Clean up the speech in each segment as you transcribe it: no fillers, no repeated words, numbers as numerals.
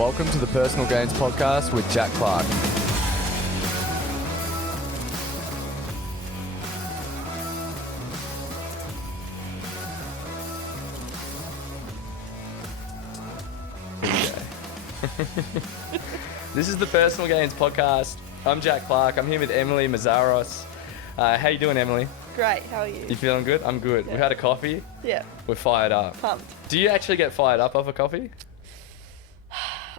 Welcome to the Personal Gains Podcast with Jack Clark. This is the Personal Gains Podcast. I'm Jack Clark. I'm here with Emily Meszaros. How you doing, Emily? Great, how are you? You feeling good? I'm good. Yeah. We had a coffee. Yeah. We're fired up. Pumped. Do you actually get fired up off a coffee?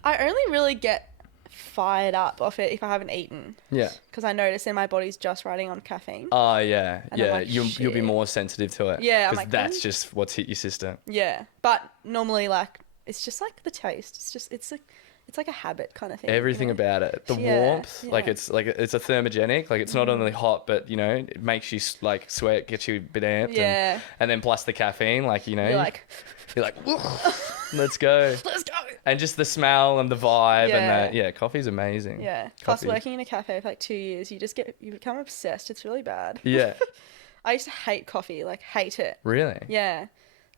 I only really get fired up off it if I haven't eaten. Yeah. Because I notice then my body's just riding on caffeine. Oh, yeah. And I'm Yeah. like, You'll be shit. more sensitive to it. Yeah, I'm Because like, that's just what's hit your system. Yeah. But normally, like, it's just like the taste. It's like a habit kind of thing. Everything you know? about it. The Yeah, warmth. yeah. Like it's a thermogenic. Like it's not only hot, but it makes you like sweat, gets you a bit amped. Yeah. And then plus the caffeine, like You're like, let's go. let's go. And just the smell and the vibe Yeah. and that. Coffee's amazing. Yeah. Plus Coffee. working in a cafe for like 2 years, you become obsessed. It's really bad. Yeah. I used to hate coffee, like hate it. Really? Yeah.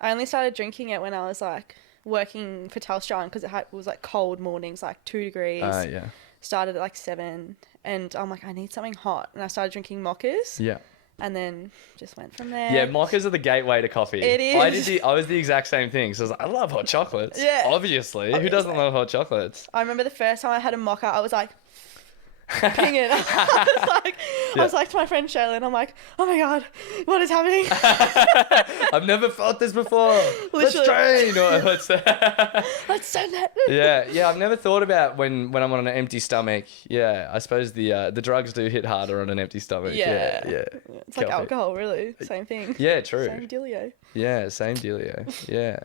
I only started drinking it when I was like working for Telstra because it was like cold mornings, like 2 degrees. Yeah. Started at like 7 and I'm like, I need something hot. And I started drinking mochas Yeah. and then just went from there. Yeah, mochas are the gateway to coffee. It is. I was the exact same thing. So I was like, I love hot chocolates. Yeah. Obviously. Who doesn't love hot chocolates? I remember the first time I had a mocha, I was like, pinging. I was like to my friend Shaylin, I'm like, oh my God, what is happening? I've never felt this before. Let's Literally. train. Or let's Let's send that. yeah. I've never thought about when I'm on an empty stomach. Yeah, I suppose the drugs do hit harder on an empty stomach. Yeah. It's like Coffee. alcohol, really. Same thing. Yeah, true. Same dealio. Yeah, same dealio. Yeah.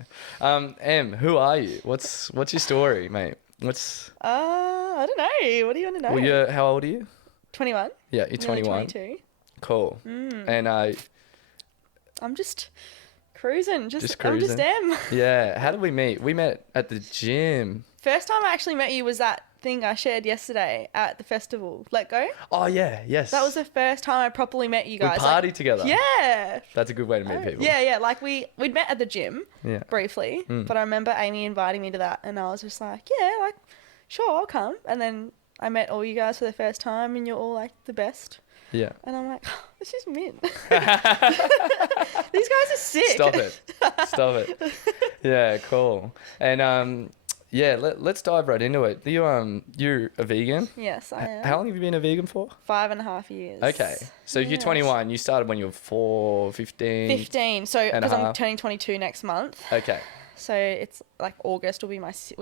Em, who are you? What's your story, mate? I don't know. What do you want to know? Well, how old are you? 21. Yeah, you're Nearly 21. 22. Cool. And I'm just cruising. I'm just cruising. Em. yeah, how did we meet? We met at the gym. First time I actually met you was that thing I shared yesterday at the festival. Let Go. Oh yeah, yes. That was the first time I properly met you we guys. partied together. Yeah. That's a good way to meet people. Yeah. Like we'd met at the gym Yeah. briefly, but I remember Amy inviting me to that, and I was just like, yeah, like sure, I'll come. And then I met all you guys for the first time, and you're all like the best. Yeah. And I'm like, oh, this is mint. These guys are sick. Stop it. Yeah, cool. And let's dive right into it. You're a vegan? Yes, I am. How long have you been a vegan for? 5.5 years. Okay. So you're 21. You started when you were 15. 15. So and a because I'm half. turning 22 next month. Okay. So it's like August would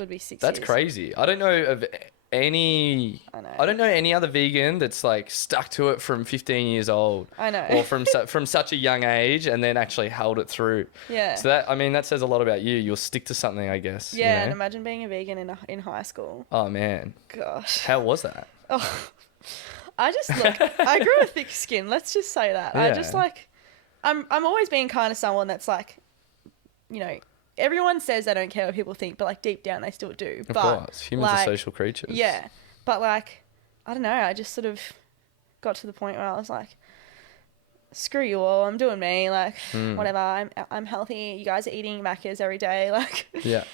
be 6 That's years. crazy. I don't know of any. I know. I don't know any other vegan that's like stuck to it from 15 years old. I know. Or from such a young age and then actually held it through. Yeah. So that says a lot about you. You'll stick to something, I guess. Yeah, you know? and imagine being a vegan in high school. Oh man. Gosh. How was that? Oh, I grew a thick skin. Let's just say that. I just Yeah. like, I'm always being kind of someone that's like, everyone says they don't care what people think, but like deep down they still do. Of But course. Humans are social creatures. yeah, but like, I don't know. I just sort of got to the point where I was like, screw you all. I'm doing me. Like, whatever. I'm healthy. You guys are eating Maccas every day. Like, Yeah.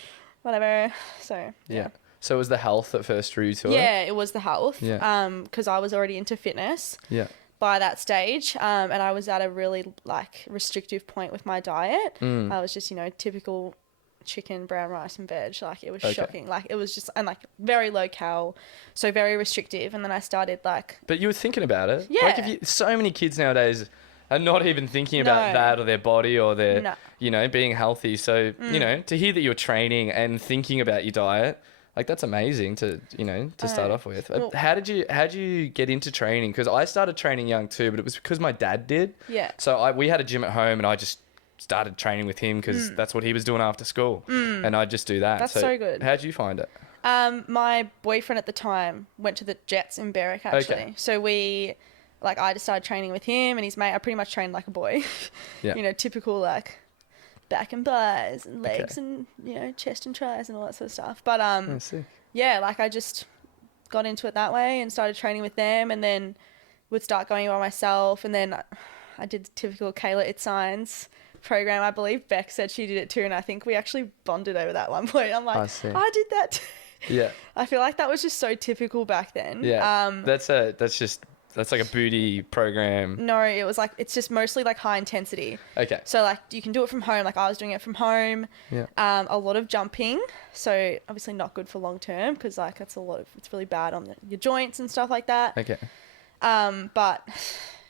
whatever. So Yeah. So it was the health that first drew you to it? yeah, it was the health. Yeah. Because I was already into fitness. Yeah. By that stage, and I was at a really like restrictive point with my diet. I was just typical chicken, brown rice and veg. Like it was shocking. Like it was just, and like very low cal, so very restrictive. And then I started like, But you were thinking about it. Yeah. Like so many kids nowadays are not even thinking about No. that or their body or their, No. being healthy. So, to hear that you're training and thinking about your diet, like that's amazing to start off with. Well- How did you get into training? Because I started training young too, but it was because my dad did. Yeah. So we had a gym at home and I just started training with him because that's what he was doing after school. And I'd just do that. That's so good. How'd you find it? my boyfriend at the time went to the Jets in Berwick actually. Okay. So I just started training with him and his mate. I pretty much trained like a boy. Yeah. Typical like back and buys and legs Okay. and chest and tries and all that sort of stuff. But I see. yeah, like I just got into it that way and started training with them, and then would start going by myself, and then I did the typical Kayla It Signs program. I believe Beck said she did it too, and I think we actually bonded over that one point. I'm like, I see. I did that too. Yeah. I feel like that was just so typical back then. Yeah. That's like a booty program. No, it was like, it's just mostly like high intensity. Okay. So like you can do it from home. Like I was doing it from home. Yeah. A lot of jumping. So obviously not good for long term because like it's really bad on your joints and stuff like that. Okay. But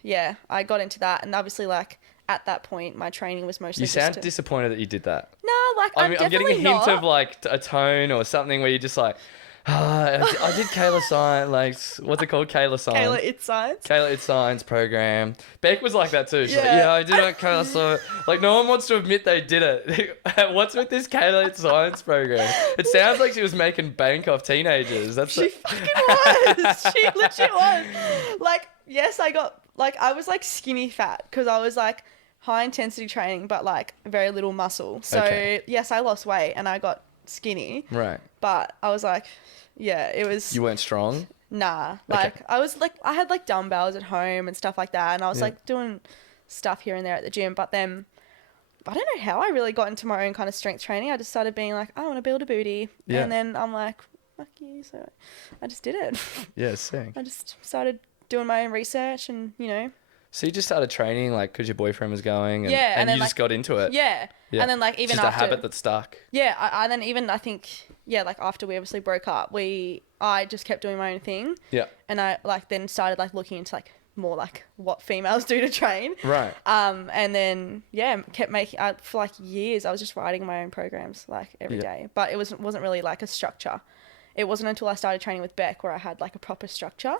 yeah, I got into that, and obviously like at that point my training was mostly. You sound disappointed that you did that. No, like I'm getting a hint not. of like a tone or something where you're just like, I did Kayla Science, like, what's it called? Kayla Science. Kayla It's Science. Kayla It's Science program. Beck was like that too. She's like, Yeah. I did it Kayla Science. Like, no one wants to admit they did it. What's with this Kayla It's Science program? It sounds like she was making bank off teenagers. She fucking was. She legit was. Like, yes, I was like skinny fat because I was like high intensity training, but like very little muscle. So yes, I lost weight and I got skinny. Right. But I was like, yeah, it was. You weren't strong? Nah. Like I was like, I had like dumbbells at home and stuff like that. And I was like doing stuff here and there at the gym. But then I don't know how I really got into my own kind of strength training. I just started being like, I want to build a booty. Yeah. And then I'm like, fuck you. So I just did it. Yeah, sick. I just started doing my own research and, So you just started training like because your boyfriend was going and, Yeah, and then, you just got into it? Yeah. And then like even just after. a habit that stuck? Yeah. I think, like after we obviously broke up, I just kept doing my own thing. Yeah. And I like then started like looking into like more like what females do to train. Right. And then kept making for like years I was just writing my own programs like every day, but it wasn't really like a structure. It wasn't until I started training with Beck where I had like a proper structure.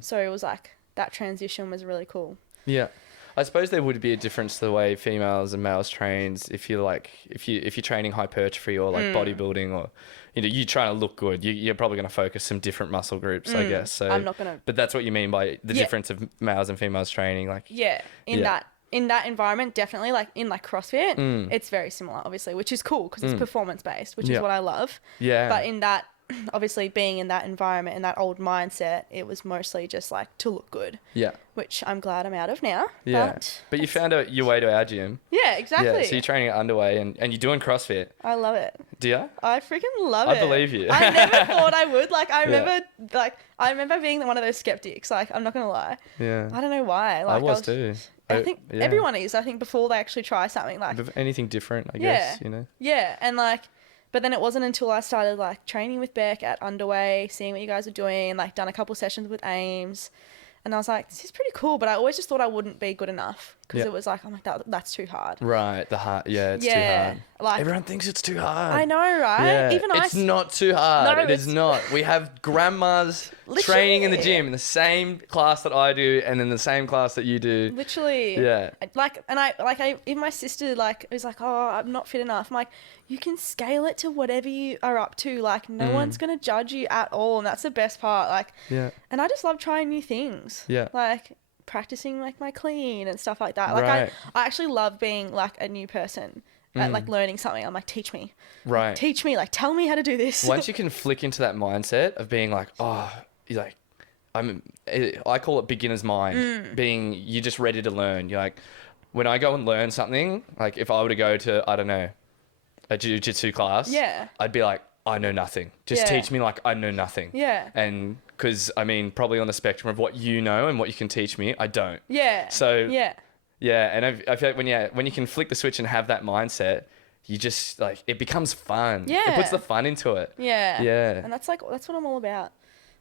So it was like that transition was really cool. Yeah. I suppose there would be a difference to the way females and males trains if you're training hypertrophy or like bodybuilding or you're trying to look good. You're probably going to focus some different muscle groups, I guess. So I'm not gonna. But that's what you mean by the difference of males and females training, like. Yeah. In that environment, definitely like in like CrossFit, it's very similar, obviously, which is cool because it's performance based, which is what I love. Yeah. But in that, obviously being in that environment and that old mindset, it was mostly just like to look good. Yeah. Which I'm glad I'm out of now. Yeah. But you found your way to our gym. Yeah, exactly. Yeah. So you're training at Underway and you're doing CrossFit. I love it. Do you? I freaking love it. I believe you. I never thought I would. Like I remember being one of those skeptics. Like I'm not gonna lie. Yeah. I don't know why. Like I was too. I think everyone is. I think before they actually try something like anything different, I guess. Yeah, and like. But then it wasn't until I started like training with Beck at Underway, seeing what you guys are doing, like done a couple sessions with Ames. And I was like, this is pretty cool. But I always just thought I wouldn't be good enough because it was like, I'm like, that's too hard. Right. It's too hard. Like, everyone thinks it's too hard. I know, right? Yeah. Even it's not too hard. No, it is not. We have grandmas training in the gym in the same class that I do and in the same class that you do. Literally. Yeah. Even my sister was like, oh, I'm not fit enough. I'm like, you can scale it to whatever you are up to. Like, no one's going to judge you at all. And that's the best part. Like, and I just love trying new things. Yeah. Like, practicing, like, my clean and stuff like that. Like, I actually love being, like, a new person at, like, learning something. I'm like, teach me. Right. Teach me. Like, tell me how to do this. Once you can flick into that mindset of being like, oh, you're like, I call it beginner's mind. Being, you're just ready to learn. You're like, when I go and learn something, like, if I were to go to, I don't know, a jiu-jitsu class, I'd be like, I know nothing. Just teach me like I know nothing. Yeah. And because, probably on the spectrum of what you know and what you can teach me, I don't. Yeah. So, yeah. And I feel like when you can flick the switch and have that mindset, you just, like, it becomes fun. Yeah. It puts the fun into it. Yeah. Yeah. And that's what I'm all about.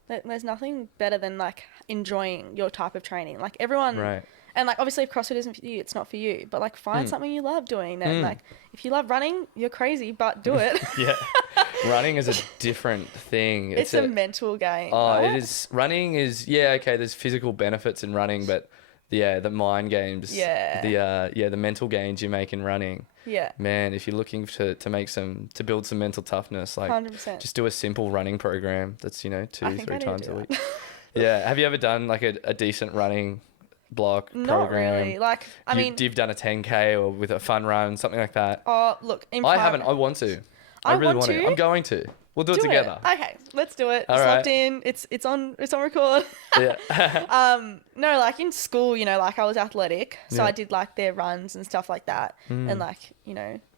There's nothing better than, like, enjoying your type of training. Like, everyone... Right. And, like, obviously, if CrossFit isn't for you, it's not for you. But, like, find something you love doing. Then, like, if you love running, you're crazy, but do it. Yeah. Running is a different thing. It's a mental game. Oh, right? It is. Running is, okay, there's physical benefits in running, but, the mind games. Yeah. The mental gains you make in running. Yeah. Man, if you're looking to build some mental toughness, like, 100%. Just do a simple running program that's, 2-3 times a week. Yeah. Have you ever done, like, a decent running block program? Not really. Like, you've done a 10K or with a fun run, something like that? Oh, look. I haven't. I want to. I really want to. I'm going to. We'll do it together. Okay, let's do it. It's locked in. It's on record. Yeah. No, like in school, like I was athletic, so I did like their runs and stuff like that, and like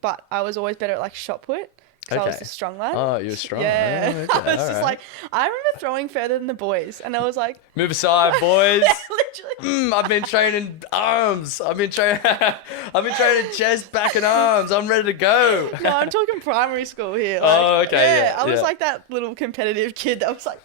but I was always better at like shot put because I was Okay. the strong one. Oh, you were strong. Yeah. Oh, okay, I was just alright. like, I remember throwing further than the boys, and I was like, Move aside, boys. literally. I've been training arms. I've been training chest, back, and arms. I'm ready to go. No, I'm talking primary school here. Like, Oh, okay, yeah, I was yeah. like that little competitive kid that was like,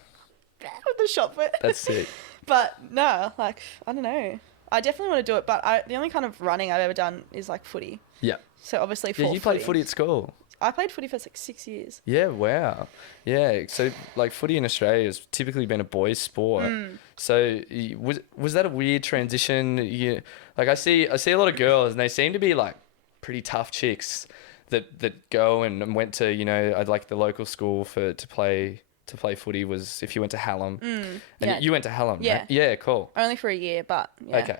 with the shot put. That's sick. But no, like, I don't know. I definitely want to do it, but the only kind of running I've ever done is like footy. Yeah. So obviously, Yeah, you played footy at school. I played footy for like 6 years. Yeah, wow. Yeah, so like footy in Australia has typically been a boys' sport. So was that a weird transition? Like I see a lot of girls and they seem to be like pretty tough chicks that go and went to, I'd like the local school to play footy was if you went to Hallam. And yeah. you went to Hallam, Yeah. right? Yeah, cool. Only for a year, but yeah. Okay.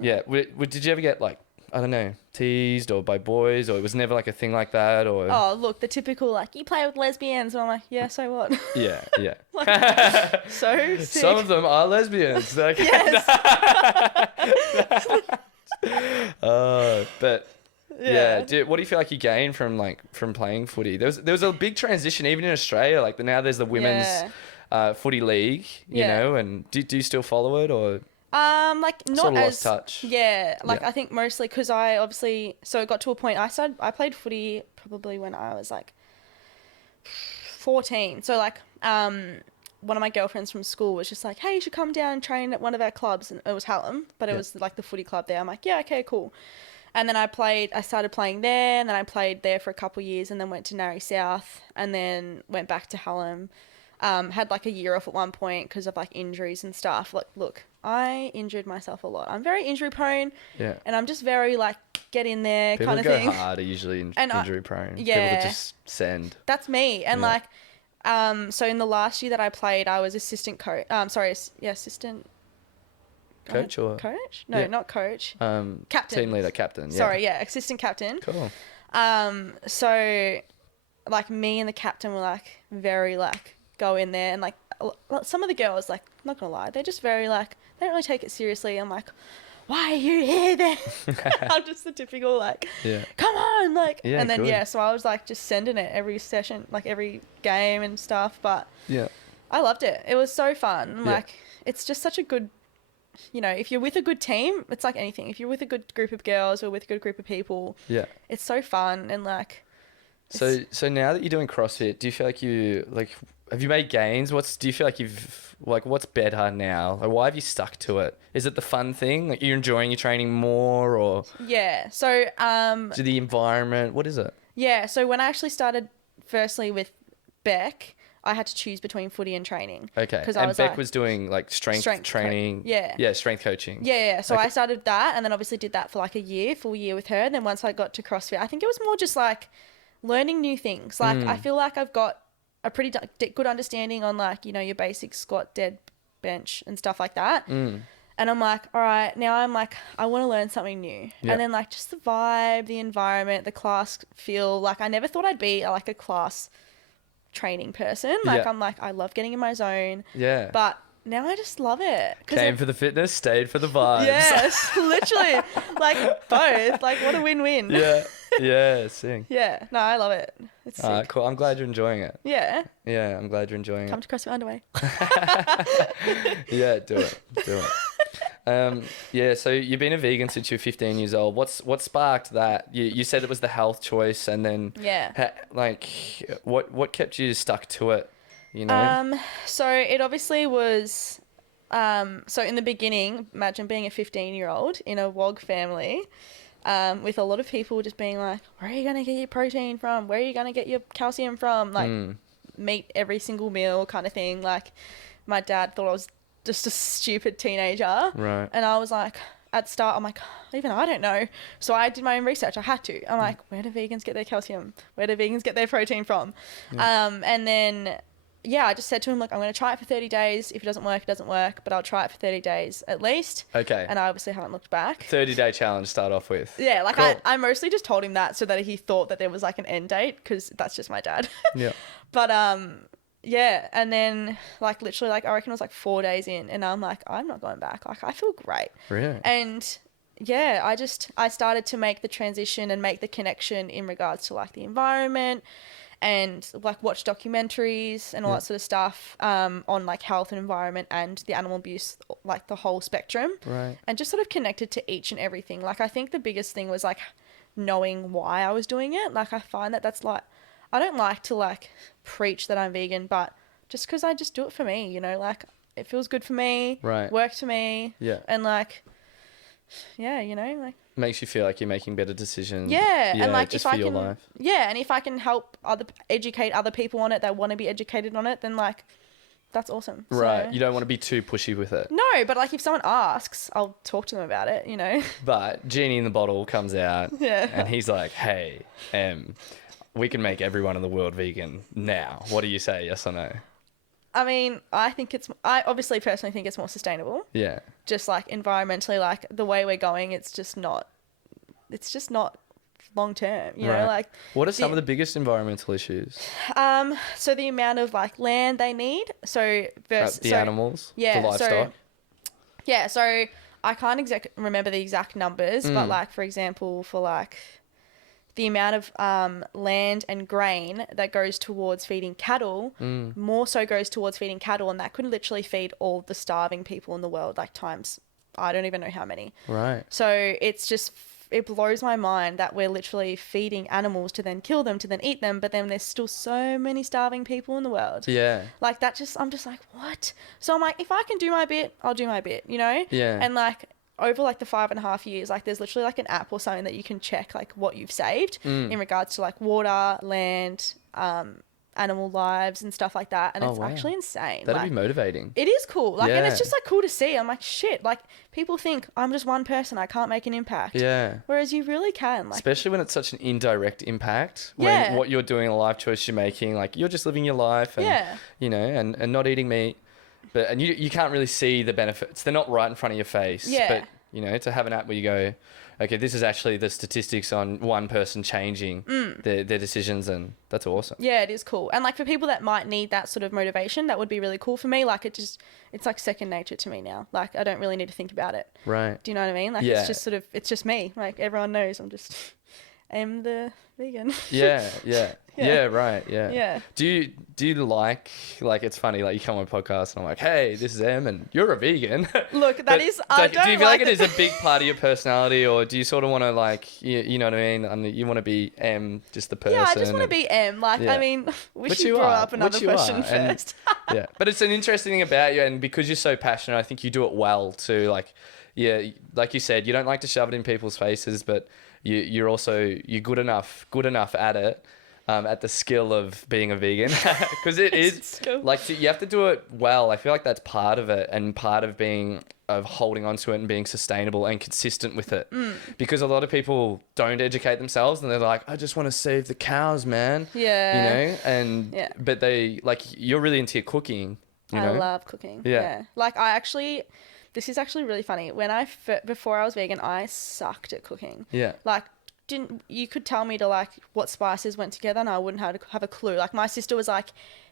Yeah. Did you ever get like, I don't know, teased or by boys, or it was never like a thing like that, or? Oh, look, the typical like, you play with lesbians, and I'm like, yeah, so what? Yeah, yeah. So sick. Some of them are lesbians. Like, Yes. but yeah, dude, what do you feel like you gained from playing footy? There was a big transition even in Australia. Like now there's the women's footy league, you know, and do you still follow it or? Like not sort of as lost touch. Yeah, like Yeah. I think mostly because I obviously it got to a point I played footy probably when I was like 14. So like one of my girlfriends from school was just like, hey, you should come down and train at one of our clubs, and it was Hallam, but it was like the footy club there. I'm like, yeah, okay, cool. And then I started playing there, and then I played there for a couple of years, and then went to Narry South, and then went back to Hallam. Had like a year off at one point because of like injuries and stuff. Like, look, I injured myself a lot. I'm very injury prone. Yeah. And I'm just very like get in there People kind of that thing. go hard are usually injury prone. People yeah. that just send. That's me. And Yeah. like, so in the last year that I played, I was assistant coach. Assistant Coach or? coach? No, Yeah. not coach. Captain. Team leader, captain. Yeah. Sorry, yeah, assistant captain. Cool. So like me and the captain were like very like go in there and like some of the girls, like, I'm not gonna lie, they're just very like, they don't really take it seriously. I'm like, why are you here then? I'm just the typical like, come on, like, Yeah, and then good. so I was like just sending it every session, like every game and stuff, but Yeah. I loved it. It was so fun. Yeah. Like, it's just such a good, if you're with a good team, it's like anything. If you're with a good group of girls or with a good group of people, Yeah. it's so fun and like. So now that you're doing CrossFit, do you feel like have you made gains? Do you feel like what's better now? Like, why have you stuck to it? Is it the fun thing? Like you're enjoying your training more or? Yeah. So, The environment, what is it? yeah. So when I actually started firstly with Beck, I had to choose between footy and training. Okay. Because And I was Beck like, was doing like strength training. Yeah, strength coaching. Yeah. So Okay. I started that and then obviously did that for like full year with her. And then once I got to CrossFit, I think it was more just like learning new things. Like I feel like I've got a pretty good understanding on like, your basic squat, dead, bench and stuff like that. And I'm like, all right, now I'm like, I want to learn something new. Yeah. And then like just the vibe, the environment, the class feel, like I never thought I'd be like a class training person. Like Yeah. I'm like, I love getting in my zone. Yeah. But now I just love it. Came for the fitness, stayed for the vibes. Yes, literally. Like both. Like what a win-win. Yeah. Yeah. Sick. Yeah. No, I love it. It's sick. Alright, cool. I'm glad you're enjoying it. Yeah. Yeah, I'm glad you're enjoying Come to CrossFit Underway. it. Yeah, do it. Do it. Yeah, so you've been a vegan since you're 15 years old. What sparked that? You said it was the health choice, and then Yeah. what kept you stuck to it? So it obviously was, so in the beginning, imagine being a 15-year-old in a WOG family, with a lot of people just being like, where are you going to get your protein from? Where are you going to get your calcium from? Like meat every single meal kind of thing. Like my dad thought I was just a stupid teenager. Right. And I was like, at the start, I'm like, even I don't know. So I did my own research. I had to. I'm like, where do vegans get their calcium? Where do vegans get their protein from? And then, I just said to him, look, I'm going to try it for 30 days. If it doesn't work, it doesn't work. But I'll try it for 30 days at least. Okay. And I obviously haven't looked back. 30-day challenge start off with. Yeah, like Cool. I mostly just told him that so that he thought that there was like an end date because that's just my dad. Yeah. But and then like literally like I reckon it was like 4 days in and I'm like, I'm not going back. Like I feel great. Really? And I started to make the transition and make the connection in regards to like the environment and like watch documentaries and all that sort of stuff on like health and environment and the animal abuse, like the whole spectrum. Right. And just sort of connected to each and everything. Like I think the biggest thing was like knowing why I was doing it. Like I find that that's like, I don't like to like preach that I'm vegan, but just because I just do it for me, you know, like it feels good for me, Right. works for me. Yeah. And like, yeah, you know, like. Makes you feel like you're making better decisions. Yeah, and like just if for I your can, life. yeah, and if I can help educate other people on it that want to be educated on it, then like, that's awesome. Right. So, You don't want to be too pushy with it. no, but like if someone asks, I'll talk to them about it, you know. But Genie in the Bottle comes out Yeah. and he's like, hey, we can make everyone in the world vegan now. What do you say, yes or no? I mean, I obviously personally think it's more sustainable. Yeah. Just like environmentally, like the way we're going, it's just not long term, you know, like. What are some of the biggest environmental issues? So the amount of like land they need, so versus The animals, yeah, the livestock. So I can't remember the exact numbers, but like for example, for like the amount of land and grain that goes towards feeding cattle, more so goes towards feeding cattle, and that could literally feed all the starving people in the world, like times, I don't even know how many. Right. So it blows my mind that we're literally feeding animals to then kill them, to then eat them, but then there's still so many starving people in the world. Yeah. Like I'm just like, what? So I'm like, if I can do my bit, I'll do my bit, you know? Yeah. And like, over like the 5.5 years, like there's literally like an app or something that you can check like what you've saved in regards to like water, land, animal lives and stuff like that. And it's actually insane. That'd like, be motivating. it is cool. Like, and Yeah. it's just like cool to see. I'm like, shit, like people think I'm just one person. I can't make an impact. Yeah. Whereas you really can. Like, especially when it's such an indirect impact. When Yeah. what you're doing, a life choice you're making, like you're just living your life and, Yeah. you know, and not eating meat. And you can't really see the benefits. They're not right in front of your face. Yeah. But, you know, to have an app where you go, okay, this is actually the statistics on one person changing their decisions, and that's awesome. Yeah, it is cool. And like for people that might need that sort of motivation, that would be really cool for me. Like it's like second nature to me now. Like I don't really need to think about it. Right. Do you know what I mean? Like Yeah. it's just it's just me. Like everyone knows I'm the vegan. Yeah, yeah. Yeah. Yeah, right, yeah. Yeah. Do you like it's funny, like you come on a podcast and I'm like, hey, this is Em and you're a vegan. Look, But is, do I you don't feel like it is a big part of your personality, or do you sort of want to like, you know what I mean? You want to be Em, just the person? Yeah, I just want to be M. Like, Yeah. I mean, we Which should you brought are. up another Which you question are. And- first. Yeah, but it's an interesting thing about you, and because you're so passionate, I think you do it well too. Like, yeah, like you said, you don't like to shove it in people's faces, but you're good enough at it, at the skill of being a vegan, because it is like you have to do it well. I feel like that's part of it, and part of holding on to it and being sustainable and consistent with it. Because a lot of people don't educate themselves and they're like, I just want to save the cows, man. Yeah. You know, and but they like, you're really into your cooking. You know? I love cooking. Yeah. Yeah. Like this is actually really funny. When before I was vegan, I sucked at cooking. Yeah. Like, you could tell me to like what spices went together and I wouldn't have a clue. Like my sister was like,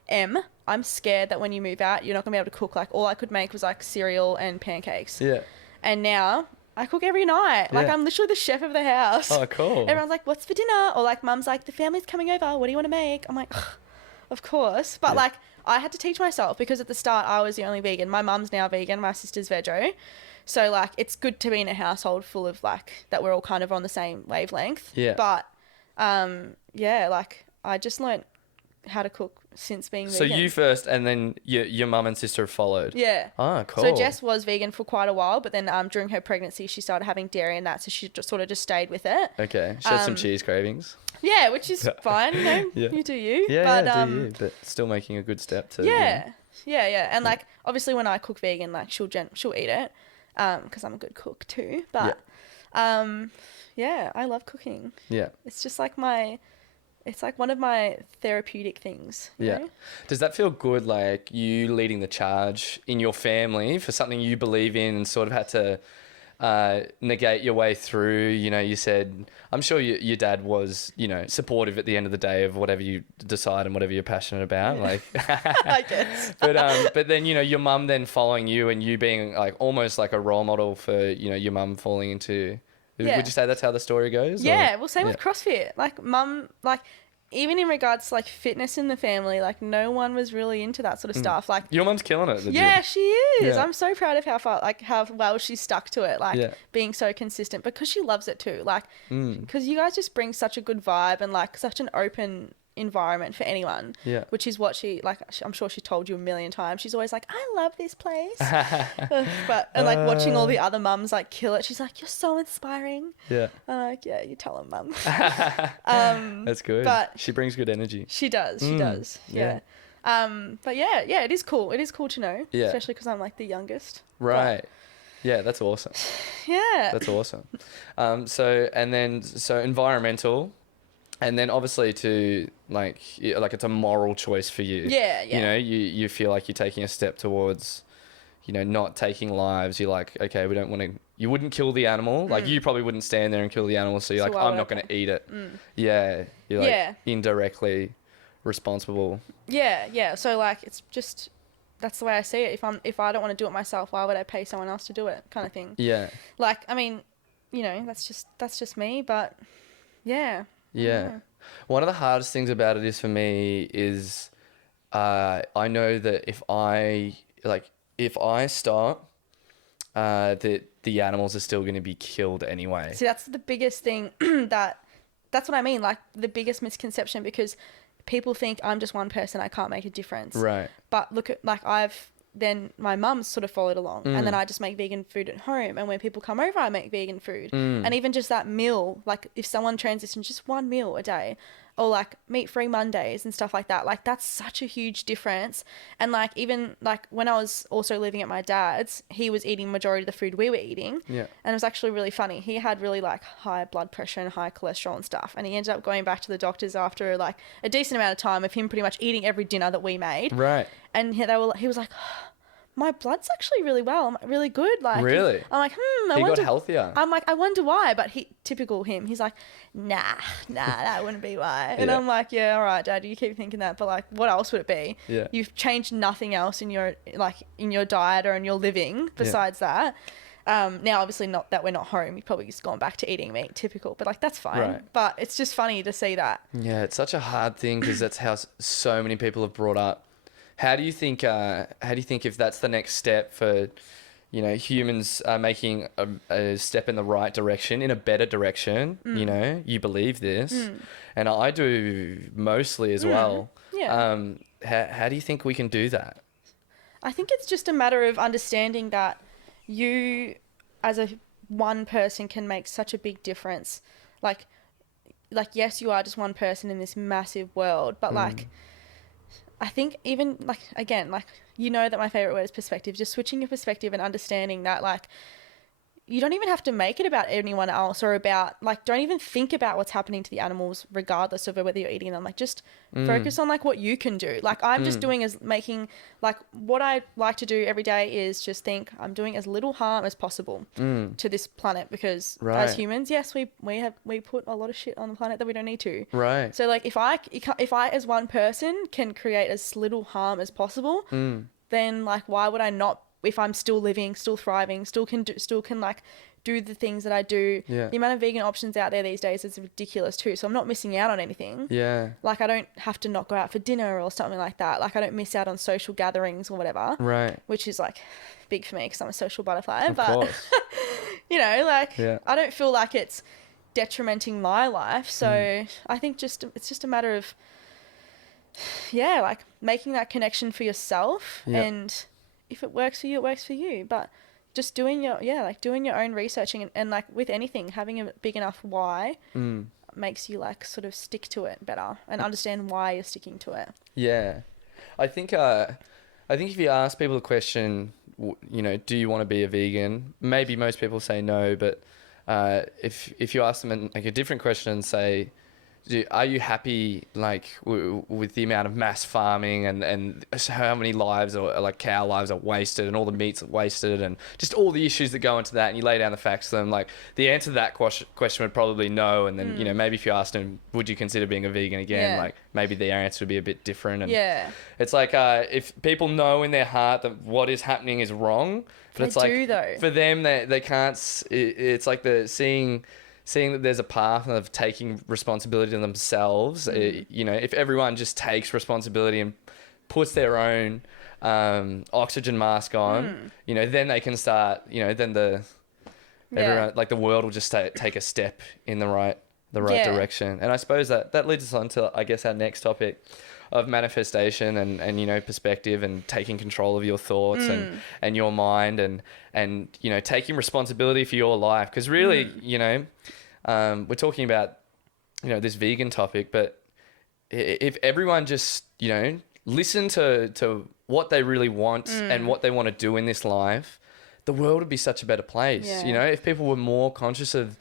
I'm scared that when you move out, you're not gonna be able to cook. Like all I could make was like cereal and pancakes. Yeah. And now I cook every night. Like Yeah. I'm literally the chef of the house. Oh, cool. Everyone's like, what's for dinner? Or like mum's like, the family's coming over. What do you want to make? I'm like, of course. But like I had to teach myself because at the start I was the only vegan. My mum's now vegan. My sister's veggie. So like it's good to be in a household full of like that we're all kind of on the same wavelength. Yeah. But yeah, like I just learnt how to cook since being So vegan. you first, and then your mum and sister have followed. Yeah. Ah, cool. So Jess was vegan for quite a while, but then during her pregnancy she started having dairy and that, so she just sort of just stayed with it. Okay. She has some cheese cravings. Yeah, which is fine, you know. Yeah. You do you. Yeah, but, yeah, do you? But still making a good step to. Yeah. Yeah. And like obviously when I cook vegan, like she'll eat it, because I'm a good cook too. But yeah, I love cooking. Yeah. It's just like it's like one of my therapeutic things. You know? Does that feel good, like you leading the charge in your family for something you believe in and sort of had to negate your way through? You know, you said, I'm sure your dad was, you know, supportive at the end of the day of whatever you decide and whatever you're passionate about. Yeah. Like, I guess. but then, you know, your mum then following you and you being like almost like a role model for, you know, your mum falling into... Yeah. Would you say that's how the story goes? Yeah, or? well, same with CrossFit. Like, mum, like, even in regards to like fitness in the family, like no one was really into that sort of stuff. Like your mum's killing it at the yeah, gym. she is. Yeah. I'm so proud of how well she's stuck to it, like Yeah. being so consistent because she loves it too. Like, because you guys just bring such a good vibe and like such an open environment for anyone. Yeah. Which is what she like. I'm sure she told you a million times. She's always like, I love this place. And like watching all the other mums like kill it. She's like, you're so inspiring. Yeah. I'm like, yeah, you tell her, mum. That's good. But she brings good energy. She does. She does. Yeah. But yeah, it is cool. It is cool to know. Yeah. Especially because I'm like the youngest. Right. Yeah, that's awesome. Yeah. That's awesome. So environmental, and then obviously to like it's a moral choice for you. Yeah. You know, you feel like you're taking a step towards, you know, not taking lives. You're like, okay, we don't want to. You wouldn't kill the animal. Like you probably wouldn't stand there and kill the animal. So you're like, I'm not going to eat it. Yeah. You're like indirectly responsible. Yeah. So like it's just that's the way I see it. If I don't want to do it myself, why would I pay someone else to do it? Kind of thing. Yeah. Like I mean, you know, that's just me. But yeah. Yeah. One of the hardest things about it is for me is I know that if I stop, that the animals are still going to be killed anyway. See, that's the biggest thing that's what I mean. Like the biggest misconception, because people think I'm just one person, I can't make a difference. Right. But look at, like, then my mum's sort of followed along and then I just make vegan food at home, and when people come over I make vegan food. And even just that meal, like if someone transitions just one meal a day, or like meat-free Mondays and stuff like that, like that's such a huge difference. And like even like when I was also living at my dad's, he was eating majority of the food we were eating. Yeah. And it was actually really funny. He had really like high blood pressure and high cholesterol and stuff, and he ended up going back to the doctors after like a decent amount of time of him pretty much eating every dinner that we made. Right. And he was like, my blood's actually really well. I'm really good. Like, really? I'm like, I he wonder. got healthier. I'm like, I wonder why. But typical him. He's like, nah, that wouldn't be why. And Yeah. I'm like, yeah, all right, Dad. You keep thinking that, but like, what else would it be? Yeah. You've changed nothing else in your diet or in your living besides that. Now, obviously, not that we're not home. You've probably just gone back to eating meat, typical. But like, that's fine. Right. But it's just funny to see that. Yeah, it's such a hard thing because that's how so many people have brought up. How do you think if that's the next step for, you know, humans making a step in the right direction, in a better direction, you know, you believe this, and I do mostly as well. Yeah. How do you think we can do that? I think it's just a matter of understanding that you, as one person, can make such a big difference. Like yes, you are just one person in this massive world, but like, I think even like, again, like, you know that my favorite word is perspective. Just switching your perspective and understanding that like, you don't even have to make it about anyone else or about like, don't even think about what's happening to the animals regardless of whether you're eating them. Like just focus on like what you can do. Like I'm just making like what I like to do every day is just think I'm doing as little harm as possible to this planet, because as humans, yes, we put a lot of shit on the planet that we don't need to. Right. So like if I as one person can create as little harm as possible, then like why would I not? If I'm still living, still thriving, still can like do the things that I do. Yeah. The amount of vegan options out there these days is ridiculous too. So I'm not missing out on anything. Yeah. Like I don't have to not go out for dinner or something like that. Like I don't miss out on social gatherings or whatever. Right. Which is like big for me because I'm a social butterfly. Of course. You know, like Yeah. I don't feel like it's detrimenting my life. So I think it's just a matter of like making that connection for yourself. Yeah. And if it works for you, it works for you. But just doing your own researching and like with anything, having a big enough why makes you like sort of stick to it better and understand why you're sticking to it. Yeah. I think if you ask people the question, you know, do you want to be a vegan? Maybe most people say no, but if you ask them like a different question and say, are you happy like with the amount of mass farming and how many lives or like cow lives are wasted and all the meats are wasted and just all the issues that go into that, and you lay down the facts to them, like the answer to that question would probably no. And then you know, maybe if you asked them, would you consider being a vegan again, like maybe their answer would be a bit different. And it's like if people know in their heart that what is happening is wrong, but it's like though. for them they can't. It's like the seeing that there's a path of taking responsibility on themselves. You know, if everyone just takes responsibility and puts their own oxygen mask on, you know, then they can start, you know, then everyone, like the world will just take a step in the right direction. And I suppose that leads us on to, I guess, our next topic of manifestation and you know, perspective and taking control of your thoughts and your mind and you know, taking responsibility for your life. Because really, you know, we're talking about, you know, this vegan topic, but if everyone just, you know, listen to what they really want and what they want to do in this life, the world would be such a better place. Yeah. You know, if people were more conscious of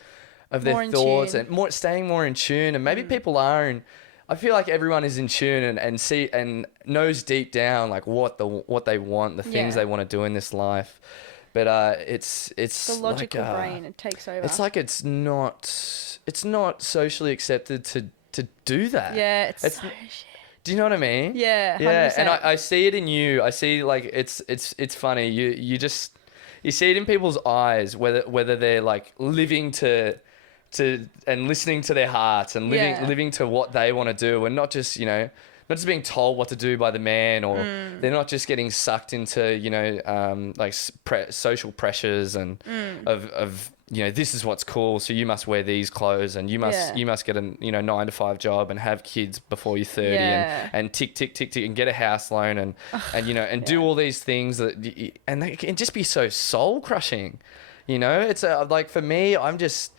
their More in thoughts tune. and staying more in tune, and maybe people are, and I feel like everyone is in tune and see and knows deep down like what they want, the things they want to do in this life. But it's The logical like, brain, it takes over. it's like it's not socially accepted to do that. Yeah, it's so shit. Do you know what I mean? Yeah, 100%. Yeah, and I see it in you. I see like it's funny. You see it in people's eyes whether they're like living to and listening to their hearts and living to what they want to do, and not just, you know, not just being told what to do by the man, or they're not just getting sucked into, you know, like social pressures and of you know, this is what's cool, so you must wear these clothes and you must get a, you know, 9-to-5 job and have kids before you're 30 and tick and get a house loan and you know, and do all these things and they can just be so soul crushing. You know, it's like for me, I've just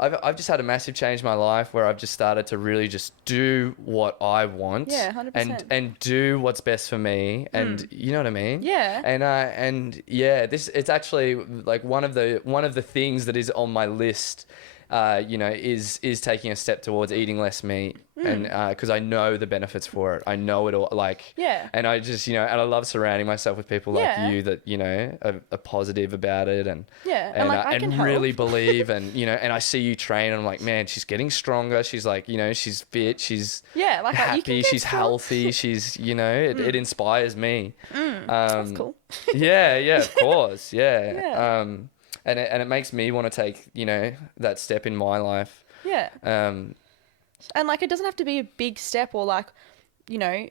had a massive change in my life where I've just started to really just do what I want. Yeah, 100%. And do what's best for me. And you know what I mean? Yeah. And yeah, it's actually like one of the things that is on my list, you know, is taking a step towards eating less meat. And because I know the benefits for it. I know it all, like, and I just, you know, and I love surrounding myself with people like you that, you know, are positive about it and like, I can really help. believe, and, you know, and I see you train and I'm like, man, she's getting stronger. She's like, you know, she's fit, she's like you can happy, get she's strong. healthy, she's, you know, it inspires me. That's cool. Yeah, of course. Yeah. Yeah. And it makes me want to take, you know, that step in my life. Yeah. And like, it doesn't have to be a big step or like, you know,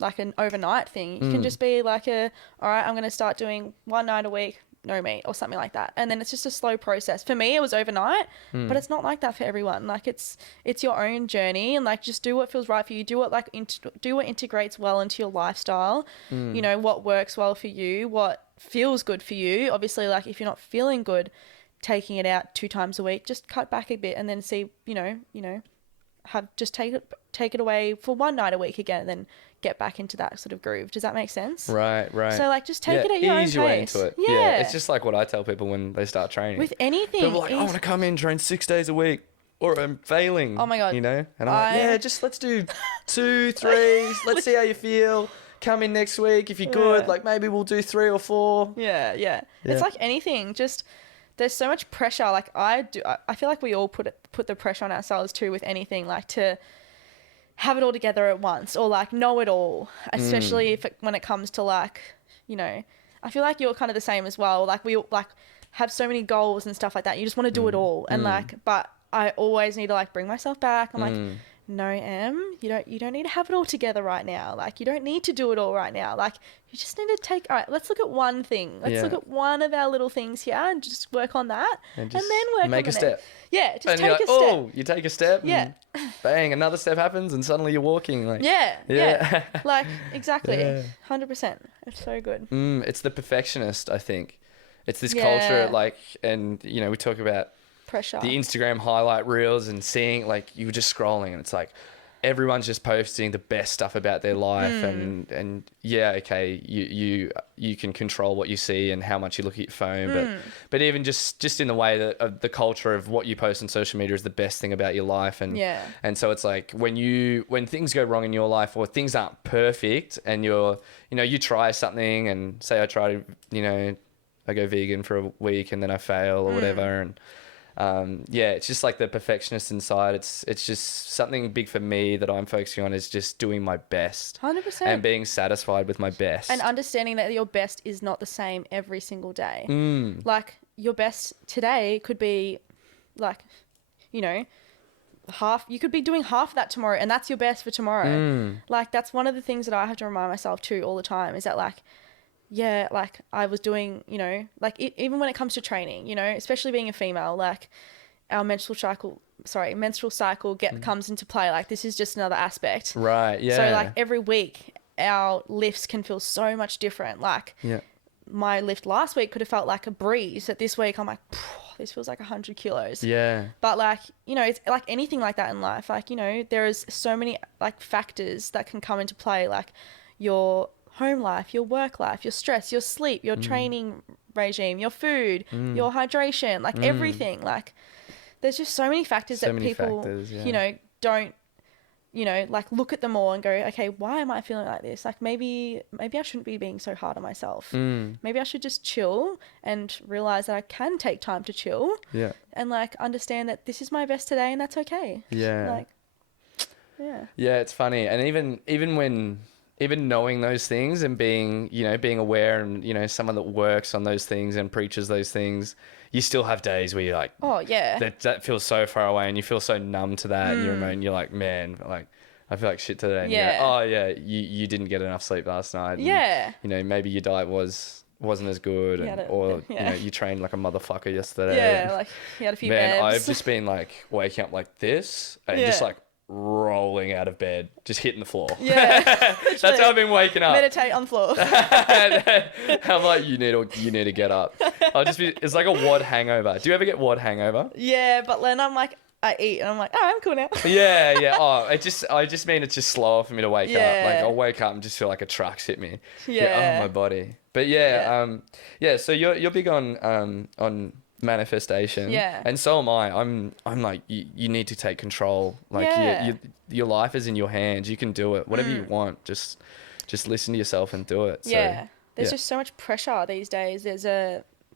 like an overnight thing. You can just be like all right, I'm going to start doing 1 night a week, no meat, or something like that. And then it's just a slow process. For me, it was overnight, but it's not like that for everyone. Like it's your own journey, and like, just do what feels right for you. Do what like do what integrates well into your lifestyle. You know, what works well for you, what feels good for you. Obviously, like, if you're not feeling good taking it out 2 times a week, just cut back a bit and then see, you know, take it away for 1 night a week again, and then get back into that sort of groove. Does that make sense? Right. So like, just take it at your own ease your way pace. into it. Yeah. It's just like what I tell people when they start training. With anything. People are like, I want to come in, train 6 days a week, or I'm failing. Oh my God. You know? And I'm like, yeah, just let's do 2, 3. Let's see how you feel. Come in next week. If you're good, like, maybe we'll do 3 or 4. Yeah. It's like anything. Just, there's so much pressure. Like, I feel like we all put the pressure on ourselves too with anything, like to have it all together at once, or like know it all, especially when it comes to, like, you know, I feel like you're kind of the same as well. Like, we like have so many goals and stuff like that. You just want to do it all. And like, but I always need to like bring myself back. I'm like, no, Em, you don't need to have it all together right now. Like, you don't need to do it all right now. Like, you just need to all right, let's look at one thing. Let's look at one of our little things here and just work on that. And then work make on a step. Yeah, just And take you're a like, step. oh, you take a step and bang, another step happens and suddenly you're walking. Like, Yeah. Like, exactly. 100%. It's so good. It's the perfectionist, I think. It's this culture, like, and, you know, we talk about Pressure. the Instagram highlight reels and seeing, like, you were just scrolling and it's like everyone's just posting the best stuff about their life and yeah, okay, you can control what you see and how much you look at your phone, but even just in the way that of the culture of what you post on social media is the best thing about your life, and so it's like when things go wrong in your life or things aren't perfect and you try something, and say I try to, you know, I go vegan for a week and then I fail or whatever, and it's just like the perfectionist inside. It's just something big for me that I'm focusing on is just doing my best. 100%. And being satisfied with my best. And understanding that your best is not the same every single day. Like, your best today could be like, you know, you could be doing half that tomorrow, and that's your best for tomorrow. Like, that's one of the things that I have to remind myself too all the time, is that like, yeah, like I was doing, you know, like even when it comes to training, you know, especially being a female, like our menstrual cycle comes into play. Like, this is just another aspect. Right. Yeah. So like every week our lifts can feel so much different. Like, my lift last week could have felt like a breeze, that this week I'm like, this feels like 100 kilos. Yeah. But like, you know, it's like anything like that in life. Like, you know, there is so many like factors that can come into play, like your home life, your work life, your stress, your sleep, your training regime, your food, your hydration, like everything. Like, there's just so many factors that people, you know, don't, you know, like look at them all and go, okay, why am I feeling like this? Like, maybe I shouldn't be being so hard on myself. Maybe I should just chill and realize that I can take time to chill. Yeah. And like understand that this is my best today, and that's okay. Yeah. Like, yeah. Yeah, it's funny. And even knowing those things and being aware, and, you know, someone that works on those things and preaches those things, you still have days where you're like, oh yeah, that feels so far away, and you feel so numb to that, and you're like, man, like I feel like shit today. And you're like, oh yeah, you didn't get enough sleep last night. And, you know, maybe your diet wasn't as good, you know, you trained like a motherfucker yesterday. Yeah, like you had a few man, babs. I've just been like waking up like this and just like rolling out of bed, just hitting the floor. Yeah. That's how I've been waking up. Meditate on the floor. I'm like, you need to get up. It's like a WOD hangover. Do you ever get WOD hangover? Yeah, but then I'm like, I eat and I'm like, oh, I'm cool now. Yeah. Oh, I just mean it's just slower for me to wake up. Like, I'll wake up and just feel like a truck's hit me. Yeah. Oh, my body. But so you're big on manifestation. Yeah. And so am I. I'm like, you need to take control. Like, your life is in your hands. You can do it. Whatever you want. Just listen to yourself and do it. Yeah. There's just so much pressure these days.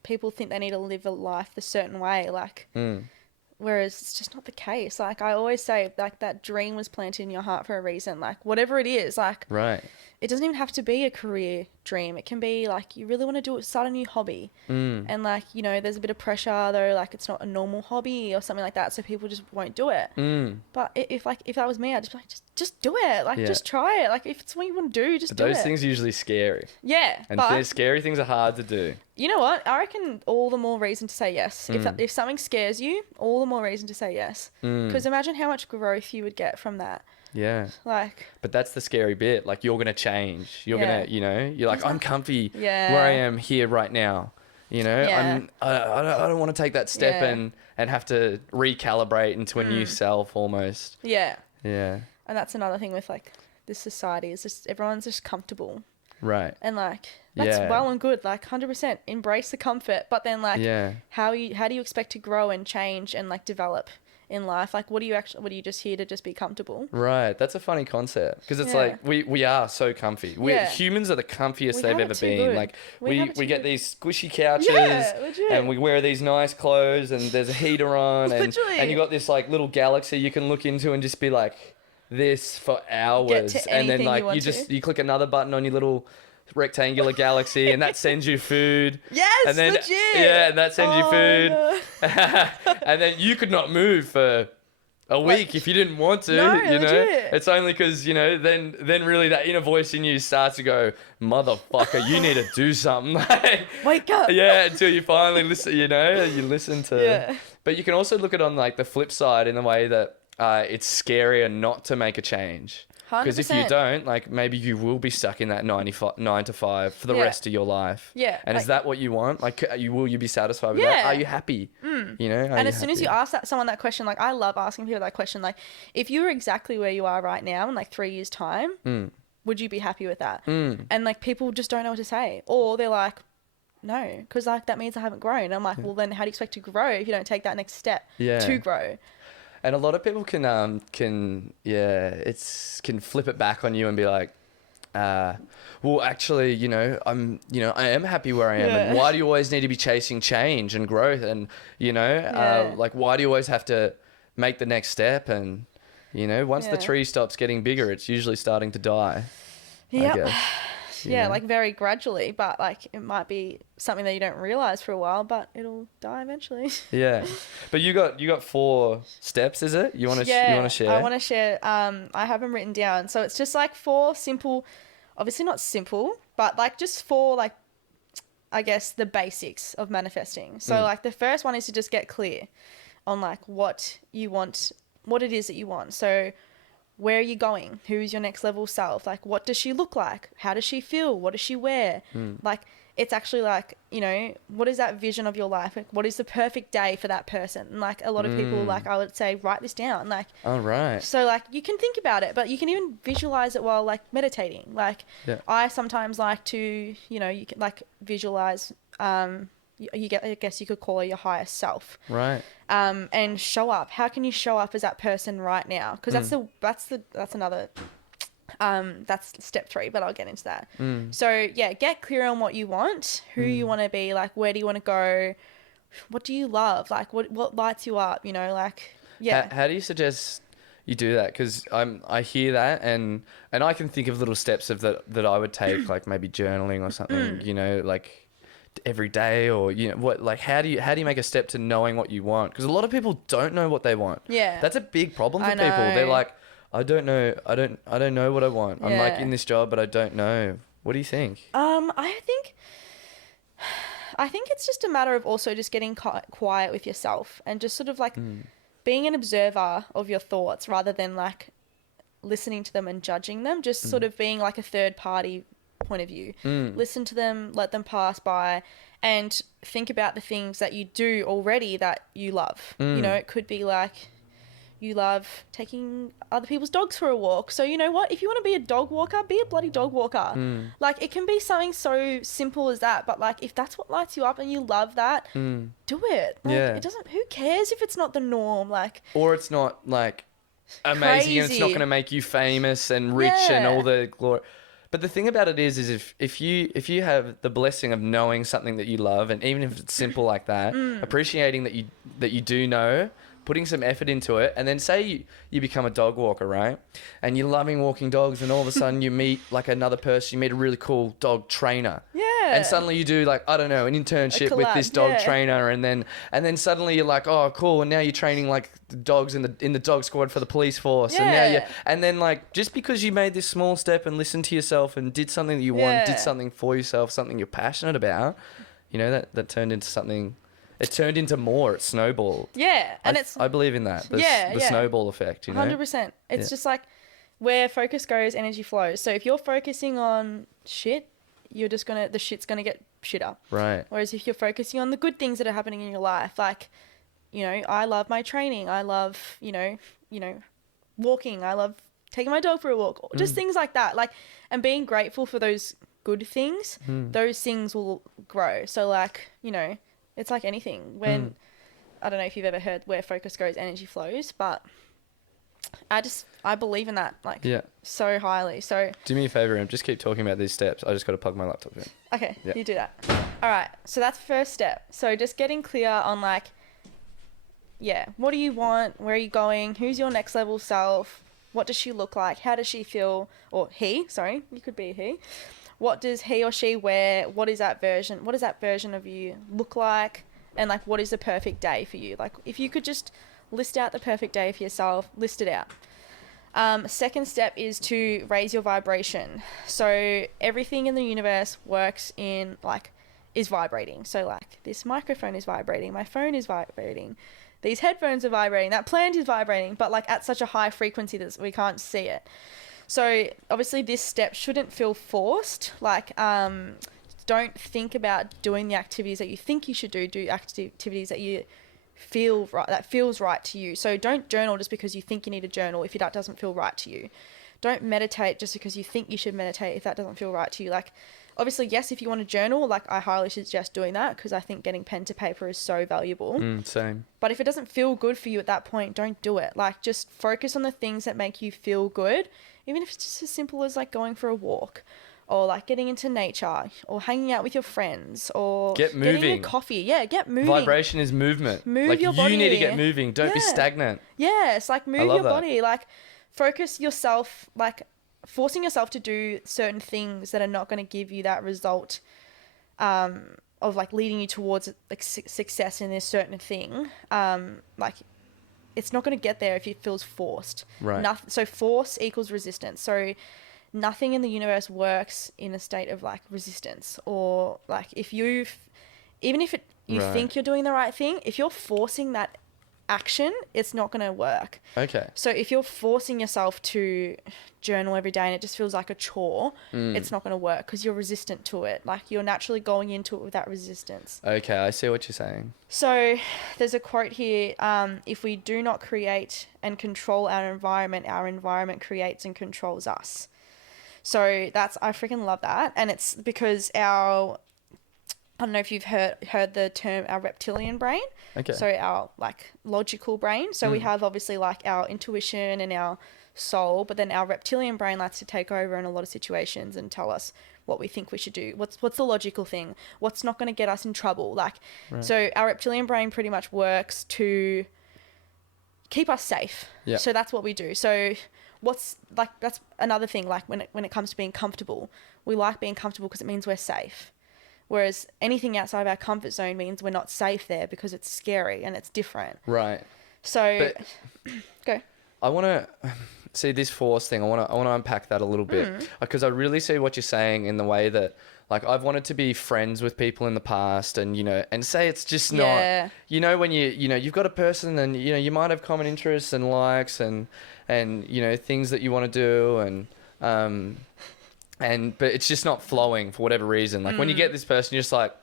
People think they need to live a life a certain way. Like, whereas it's just not the case. Like, I always say, like, that dream was planted in your heart for a reason. Like, whatever it is, like, right. It doesn't even have to be a career dream. It can be like, you really want to start a new hobby. And like, you know, there's a bit of pressure though, like it's not a normal hobby or something like that, so people just won't do it. But if that was me, I'd just be like, just do it. Like, just try it. Like, if it's what you want to do, just do it. Those things are usually scary. Yeah. And scary things are hard to do. You know what? I reckon all the more reason to say yes. If something scares you, all the more reason to say yes. Because imagine how much growth you would get from that. Yeah. Like. But that's the scary bit. Like, you're going to change. You're going to, you know, you're like, I'm comfy where I am here right now. You know, I don't want to take that step and have to recalibrate into a new self almost. Yeah. Yeah. And that's another thing with like this society, is just everyone's just comfortable. Right. And like, that's well and good. Like, 100% embrace the comfort. But then like, how do you expect to grow and change and like develop in life? Like, what are you just here to just be comfortable? Right. That's a funny concept, because it's like we are so comfy. Humans are the comfiest they've ever been. Good. Like, we get these squishy couches and we wear these nice clothes and there's a heater on and you got this like little galaxy you can look into and just be like this for hours, and then like you click another button on your little rectangular galaxy and that sends you food. Yes, and then, legit. Yeah, and that sends you food. And then you could not move for a week if you didn't want to. No, you know, legit. it's only because, you know, then really that inner voice in you starts to go, motherfucker, you need to do something. Wake up. Yeah, until you finally listen. You know, you listen to. Yeah. But you can also look at it on like the flip side, in the way that it's scarier not to make a change. Because if you don't, like, maybe you will be stuck in that 9 to 5 for the rest of your life. Yeah. And is that what you want? Like, will you be satisfied with that? Are you happy? You know? And as soon as you ask someone that question, like, I love asking people that question. Like, if you were exactly where you are right now in like 3 years' time, would you be happy with that? And like, people just don't know what to say, or they're like, no, because like that means I haven't grown. And I'm like, well, then how do you expect to grow if you don't take that next step to grow? And a lot of people can flip it back on you and be like, well, actually, you know, I am happy where I am. And why do you always need to be chasing change and growth? And, you know, like, why do you always have to make the next step? And, you know, once the tree stops getting bigger, it's usually starting to die. I guess. Yeah, like very gradually, but like it might be something that you don't realize for a while, but it'll die eventually. Yeah. But you got 4 steps, is it? You want to share? I want to share. I have them written down. So it's just like 4 simple, obviously not simple, but like just 4 like, I guess the basics of manifesting. So like the first one is to just get clear on like what you want, what it is that you want. So where are you going? Who's your next level self? Like, what does she look like? How does she feel? What does she wear? Like, it's actually like, you know, what is that vision of your life? Like, what is the perfect day for that person? And like a lot of people, like I would say, write this down. Like, all right. So like you can think about it, but you can even visualize it while like meditating. Like I sometimes like to, you know, you can like visualize, you get, I guess you could call it your higher self. Right. And show up. How can you show up as that person right now? Because that's another, that's step 3, but I'll get into that. So yeah, get clear on what you want, who you want to be, like, where do you want to go? What do you love? Like, what lights you up, you know, like, yeah. How do you suggest you do that? Because I hear that and I can think of little steps of that I would take, like maybe journaling or something, you know, like every day, or you know what, like how do you make a step to knowing what you want? Because a lot of people don't know what they want. That's a big problem for people. They're like, I don't know what I want. I'm like in this job but I don't know. What do you think? I think it's just a matter of also just getting quiet with yourself and just sort of like being an observer of your thoughts rather than like listening to them and judging them, just sort of being like a third party point of view. Listen to them, let them pass by, and think about the things that you do already that you love. You know, it could be like you love taking other people's dogs for a walk. So you know what? If you want to be a dog walker, be a bloody dog walker. Like it can be something so simple as that, but like if that's what lights you up and you love that, do it. Like, it doesn't, who cares if it's not the norm? Like, or it's not like amazing and it's not going to make you famous and rich and all the glory. But the thing about it is if you have the blessing of knowing something that you love, and even if it's simple like that, appreciating that you do know, putting some effort into it, and then say you become a dog walker, right? And you're loving walking dogs, and all of a sudden you meet like another person, you meet a really cool dog trainer. And suddenly you do like, I don't know, an internship with this dog trainer, and then suddenly you're like, oh cool, and now you're training like dogs in the dog squad for the police force. And then like just because you made this small step and listened to yourself and did something that you want, did something for yourself, something you're passionate about, you know, that turned into something. It turned into more. It snowballed. And I believe in that. The snowball effect, you know? 100%. It's just like where focus goes, energy flows. So if you're focusing on shit, you're just the shit's gonna get shitter. Right. Whereas if you're focusing on the good things that are happening in your life, like, you know, I love my training. I love, you know, walking. I love taking my dog for a walk. Just things like that. Like, and being grateful for those good things, those things will grow. So like, you know, it's like anything. When I don't know if you've ever heard where focus goes, energy flows, but I believe in that like so highly. So do me a favor and just keep talking about these steps. I just got to plug my laptop in. Okay, you do that. All right, so that's the first step. So just getting clear on like, what do you want? Where are you going? Who's your next level self? What does she look like? How does she feel? Or he, sorry, you could be a he. What does he or she wear? What does that version of you look like? And like, what is the perfect day for you? Like, if you could just list out the perfect day for yourself, list it out. Second step is to raise your vibration. So everything in the universe works in like, is vibrating. So like this microphone is vibrating, my phone is vibrating, these headphones are vibrating, that plant is vibrating, but like at such a high frequency that we can't see it. So obviously this step shouldn't feel forced. Like, don't think about doing the activities that you think you should do activities that you feel right, that feels right to you. So don't journal just because you think you need a journal if that doesn't feel right to you. Don't meditate just because you think you should meditate if that doesn't feel right to you. Like, obviously, yes, if you want to journal, like I highly suggest doing that because I think getting pen to paper is so valuable. Same. But if it doesn't feel good for you at that point, don't do it. Like, just focus on the things that make you feel good, even if it's just as simple as like going for a walk, or like getting into nature, or hanging out with your friends, or getting a coffee. Yeah, get moving. Vibration is movement. Move your body. You need to get moving. Don't be stagnant. Yeah, it's like move your body. Like, focus yourself. Like, forcing yourself to do certain things that are not going to give you that result of like leading you towards like success in this certain thing, like it's not going to get there if it feels forced. Right. So force equals resistance. So nothing in the universe works in a state of like resistance, or like if you think you're doing the right thing, if you're forcing that action, it's not going to work. Okay. So if you're forcing yourself to journal every day and it just feels like a chore, it's not going to work because you're resistant to it. Like you're naturally going into it with that resistance. Okay, I see what you're saying. So there's a quote here, if we do not create and control our environment creates and controls us. So I freaking love that. And it's because I don't know if you've heard the term our reptilian brain. Okay. So our like logical brain. So we have obviously like our intuition and our soul, but then our reptilian brain likes to take over in a lot of situations and tell us what we think we should do. What's the logical thing? What's not going to get us in trouble? Like, so our reptilian brain pretty much works to keep us safe. Yeah. So that's what we do. So that's another thing. Like when it comes to being comfortable, we like being comfortable because it means we're safe. Whereas anything outside of our comfort zone means we're not safe there because it's scary and it's different. Right. So, go. I want to see this force thing. I want to unpack that a little bit because I really see what you're saying in the way that, like, I've wanted to be friends with people in the past, and and say it's just not. When you've got a person, and you might have common interests and likes and things that you want to do, but it's just not flowing for whatever reason. Like when you get this person, you're just like,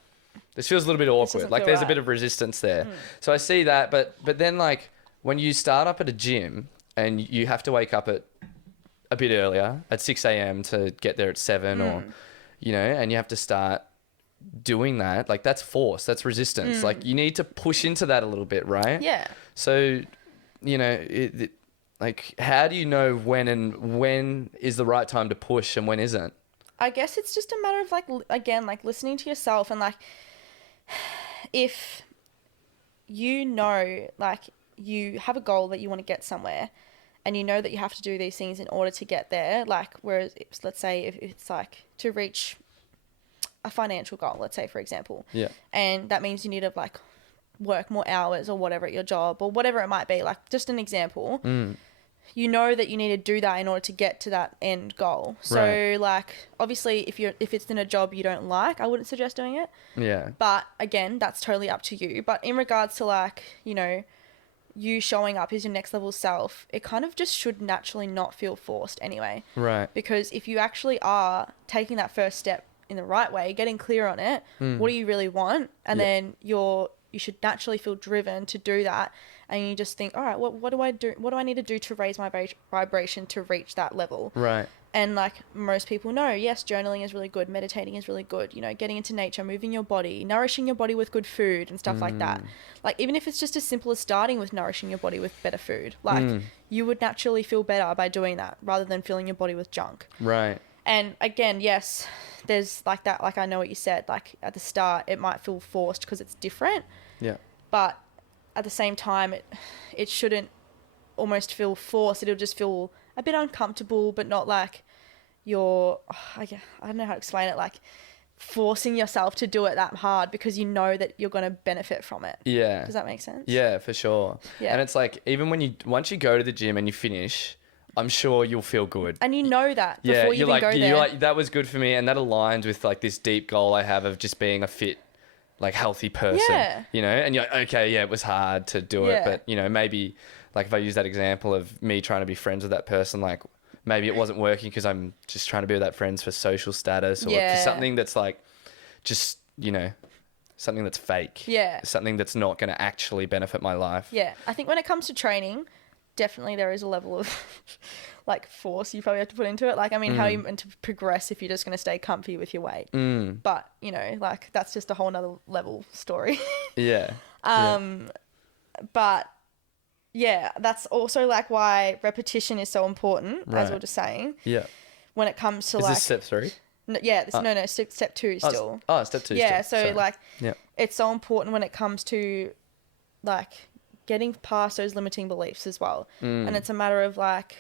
this feels a little bit awkward. Like there's a bit of resistance there. So I see that, but then like when you start up at a gym and you have to wake up at a bit earlier at 6 a.m. to get there at 7 or, and you have to start doing that, like that's force, that's resistance. Like you need to push into that a little bit, right? Yeah. So, like, how do you know when is the right time to push and when isn't? I guess it's just a matter of, like, again, like, listening to yourself and, like, if like, you have a goal that you want to get somewhere and you know that you have to do these things in order to get there, like, whereas, let's say, if it's, like, to reach a financial goal, let's say, for example. Yeah. And that means you need to, like, work more hours or whatever at your job or whatever it might be, like, just an example. You know that you need to do that in order to get to that end goal. So, like, obviously, if it's in a job you don't like, I wouldn't suggest doing it. Yeah. But, again, that's totally up to you. But in regards to, like, you showing up as your next level self, it kind of just should naturally not feel forced anyway. Right. Because if you actually are taking that first step in the right way, getting clear on it, what do you really want? And then you should naturally feel driven to do that. And you just think, all right, what do I do? What do I need to do to raise my vibration to reach that level? Right. And like most people know, yes, journaling is really good. Meditating is really good. Getting into nature, moving your body, nourishing your body with good food and stuff like that. Like even if it's just as simple as starting with nourishing your body with better food, like you would naturally feel better by doing that rather than filling your body with junk. Right. And again, yes, there's like that, like I know what you said, like at the start it might feel forced because it's different. Yeah. But at the same time, it shouldn't almost feel forced. It'll just feel a bit uncomfortable, but not like I don't know how to explain it, like forcing yourself to do it that hard because you know that you're going to benefit from it. Yeah. Does that make sense? Yeah, for sure. Yeah. And it's like, even once you go to the gym and you finish, I'm sure you'll feel good. And you know that before you even go there. You're like, that was good for me. And that aligns with like this deep goal I have of just being a fit, like healthy person, and you're like, okay, yeah, it was hard to do it, but maybe like if I use that example of me trying to be friends with that person, like maybe it wasn't working because I'm just trying to be with that friends for social status or for something that's like just, something that's fake. Yeah. Something that's not going to actually benefit my life. Yeah. I think when it comes to training, definitely there is a level of like force you probably have to put into it. Like, I mean, how are you meant to progress if you're just going to stay comfy with your weight? But, like that's just a whole nother level story. Yeah. But yeah, that's also like why repetition is so important, as we were just saying. Yeah. When it comes to is like... this step 3? No, step 2 still. Step 2 yeah, still. So like, it's so important when it comes to like getting past those limiting beliefs as well. And it's a matter of like,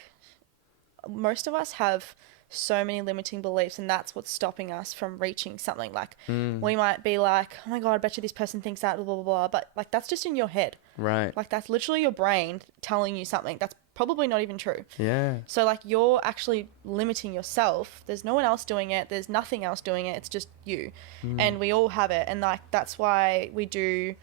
most of us have so many limiting beliefs, and that's what's stopping us from reaching something. Like we might be like, oh my God, I bet you this person thinks that, blah, blah, blah. But like, that's just in your head. Right. Like that's literally your brain telling you something that's probably not even true. Yeah. So like you're actually limiting yourself. There's no one else doing it. There's nothing else doing it. It's just you. And we all have it. And like, that's why we do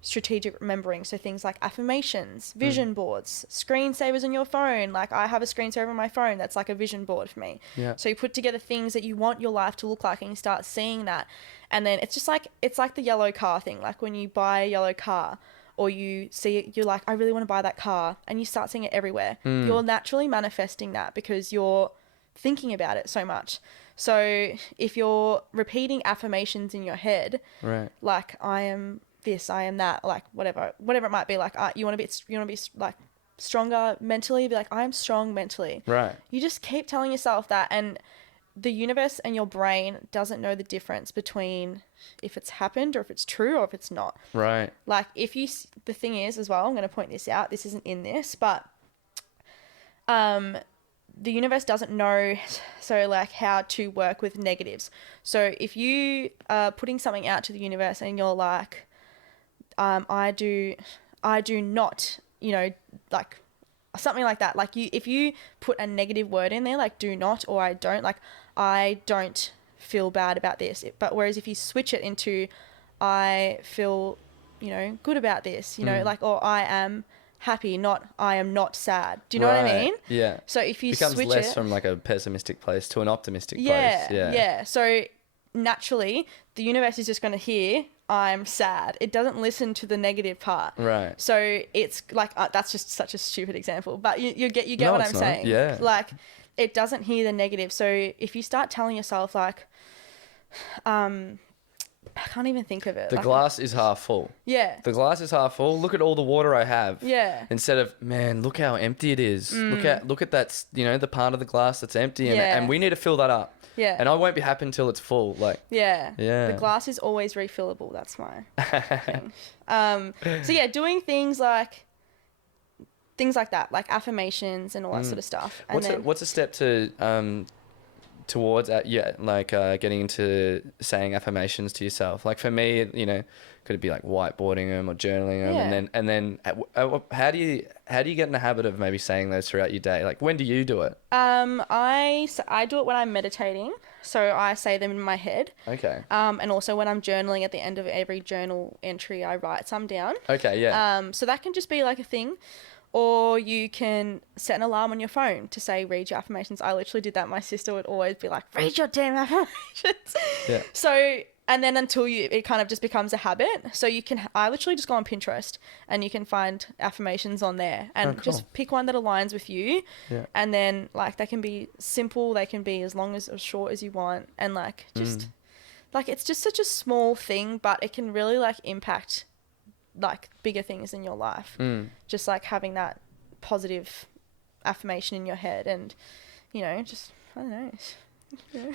strategic remembering. So things like affirmations, vision boards, screensavers on your phone. Like I have a screensaver on my phone that's like a vision board for me. Yeah. So you put together things that you want your life to look like, and you start seeing that. And then it's just like, it's like the yellow car thing. Like when you buy a yellow car, or you see it, you're like, I really want to buy that car, and you start seeing it everywhere. You're naturally manifesting that because you're thinking about it so much. So if you're repeating affirmations in your head, Right. like I am this, I am that, like whatever it might be, like you want to be like stronger mentally, be like, I am strong mentally. Right. You just keep telling yourself that, and the universe and your brain doesn't know the difference between if it's happened or if it's true or if it's not. Right. Like the thing is as well, I'm going to point this out, this isn't in this, but the universe doesn't know, so like how to work with negatives. So if you are putting something out to the universe and you're like, I do not, like something like that. Like if you put a negative word in there, like do not, or I don't feel bad about this. But whereas if you switch it into, I feel, good about this, like, or I am happy, not I am not sad. Do you know what I mean? Yeah. So if you becomes switch less it from like a pessimistic place to an optimistic place. Yeah. So naturally, the universe is just going to hear, I'm sad. It doesn't listen to the negative part. Right. So it's like, that's just such a stupid example, but you get No, what it's I'm not. saying. Yeah. Like it doesn't hear the negative. So if you start telling yourself like, I can't even think of it. The glass is half full. Yeah. The glass is half full. Look at all the water I have. Yeah. Instead of, man, look how empty it is. Look at that, the part of the glass that's empty, and we need to fill that up. Yeah. And I won't be happy until it's full. Like. Yeah. Yeah. The glass is always refillable. That's my thing. So yeah, doing things like that, like affirmations and all that sort of stuff. And What's a step to towards getting into saying affirmations to yourself? Like for me, could it be like whiteboarding them or journaling them, and then how do you get in the habit of maybe saying those throughout your day? Like when do you do it? I do it when I'm meditating, so I say them in my head. Okay. And also when I'm journaling, at the end of every journal entry, I write some down. Okay. Yeah. So that can just be like a thing. Or you can set an alarm on your phone to say, read your affirmations. I literally did that. My sister would always be like, read your damn affirmations. Yeah. So, and then it kind of just becomes a habit. So I literally just go on Pinterest and you can find affirmations on there and just pick one that aligns with you. Yeah. And then like they can be simple. They can be as long as short as you want. And like, just like, it's just such a small thing, but it can really like impact like bigger things in your life. Just like having that positive affirmation in your head and just I don't know.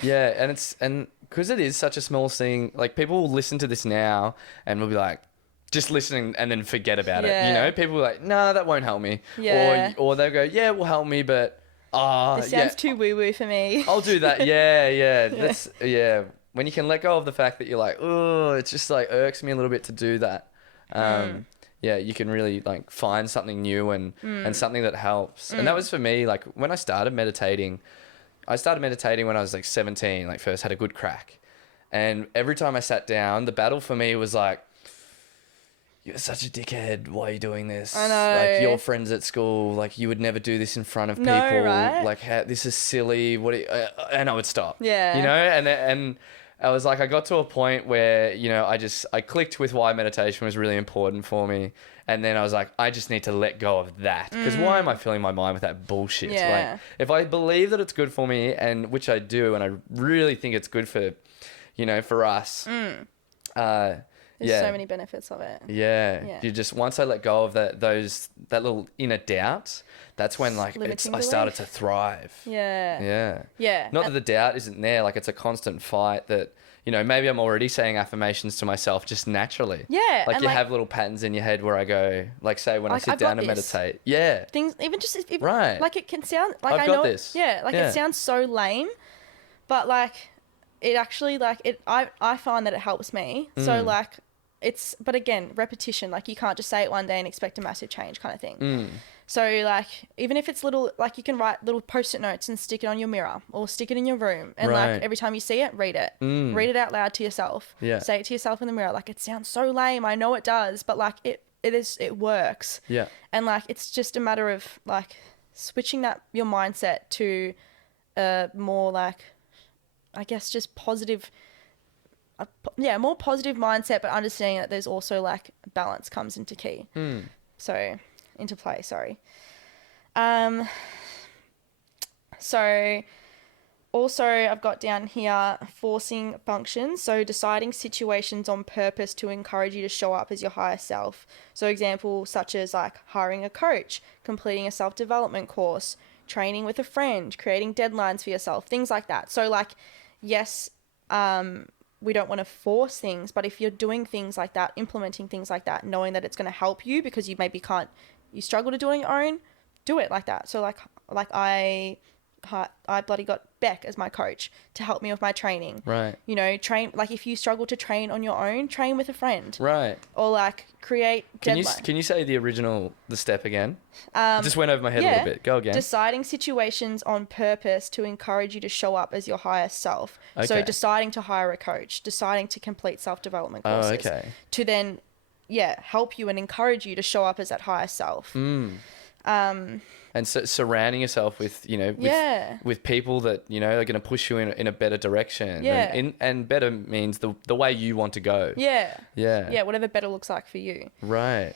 Yeah, and because it is such a small thing, like people will listen to this now and will be like just listening and then forget about it. People are like, nah, that won't help me. Or they'll go, yeah, it will help me, but this sounds too woo woo for me. I'll do that. Yeah. That's when you can let go of the fact that you're like, oh, it's just like irks me a little bit to do that. You can really like find something new and something that helps. And that was for me, like when I started meditating when I was like 17, like first had a good crack. And every time I sat down, the battle for me was like, you're such a dickhead. Why are you doing this? I know. Like your friends at school, like you would never do this in front of people. Right? Like this is silly. And I would stop. Yeah. And I was like, I got to a point where, I clicked with why meditation was really important for me. And then I was like, I just need to let go of that. Because why am I filling my mind with that bullshit? Yeah. Like, if I believe that it's good for me, and which I do, and I really think it's good for, for us. There's so many benefits of it. Yeah. You just, once I let go of that little inner doubt, that's when like I started to thrive. Yeah. Not that the doubt isn't there, like it's a constant fight that, you know, maybe I'm already saying affirmations to myself just naturally. Yeah. Like and you have little patterns in your head where I go, like say when I Like, sit I've got down to this. meditate. Yeah. things, even just if, Right. like it can sound like I've I got know this. yeah, like Yeah. it sounds so lame, but like it actually like it I find that it helps me. So like but again, repetition, like you can't just say it one day and expect a massive change kind of thing. So like even if it's little, like you can write little post-it notes and stick it on your mirror or stick it in your room, and Right. like every time you see it, read it. Read it out loud to yourself. Yeah. Say it to yourself in the mirror. Like it sounds so lame, I know it does, but like it works. Yeah. And like it's just a matter of like switching your mindset to a more like, I guess, just positive, more positive mindset, but understanding that there's also like balance comes into key. So into play, sorry. So also I've got down here forcing functions. So deciding situations on purpose to encourage you to show up as your higher self. So examples such as like hiring a coach, completing a self-development course, training with a friend, creating deadlines for yourself, things like that. So like, yes, we don't want to force things, but if you're doing things like that, implementing things like that, knowing that it's going to help you because you maybe you struggle to do it on your own, do it like that. So like I bloody got Beck as my coach to help me with my training. Right. You know, like if you struggle to train on your own, train with a friend. Right. Or like create deadline. Can you say the step again? It just went over my head a little bit. Go again. Deciding situations on purpose to encourage you to show up as your higher self. Okay. So deciding to hire a coach, deciding to complete self-development courses. Oh, okay. To then, help you and encourage you to show up as that higher self. And so surrounding yourself with, you know, with people that, you know, are going to push you in a better direction. Yeah. And better means the way you want to go. Yeah. Yeah. Yeah, whatever better looks like for you. Right.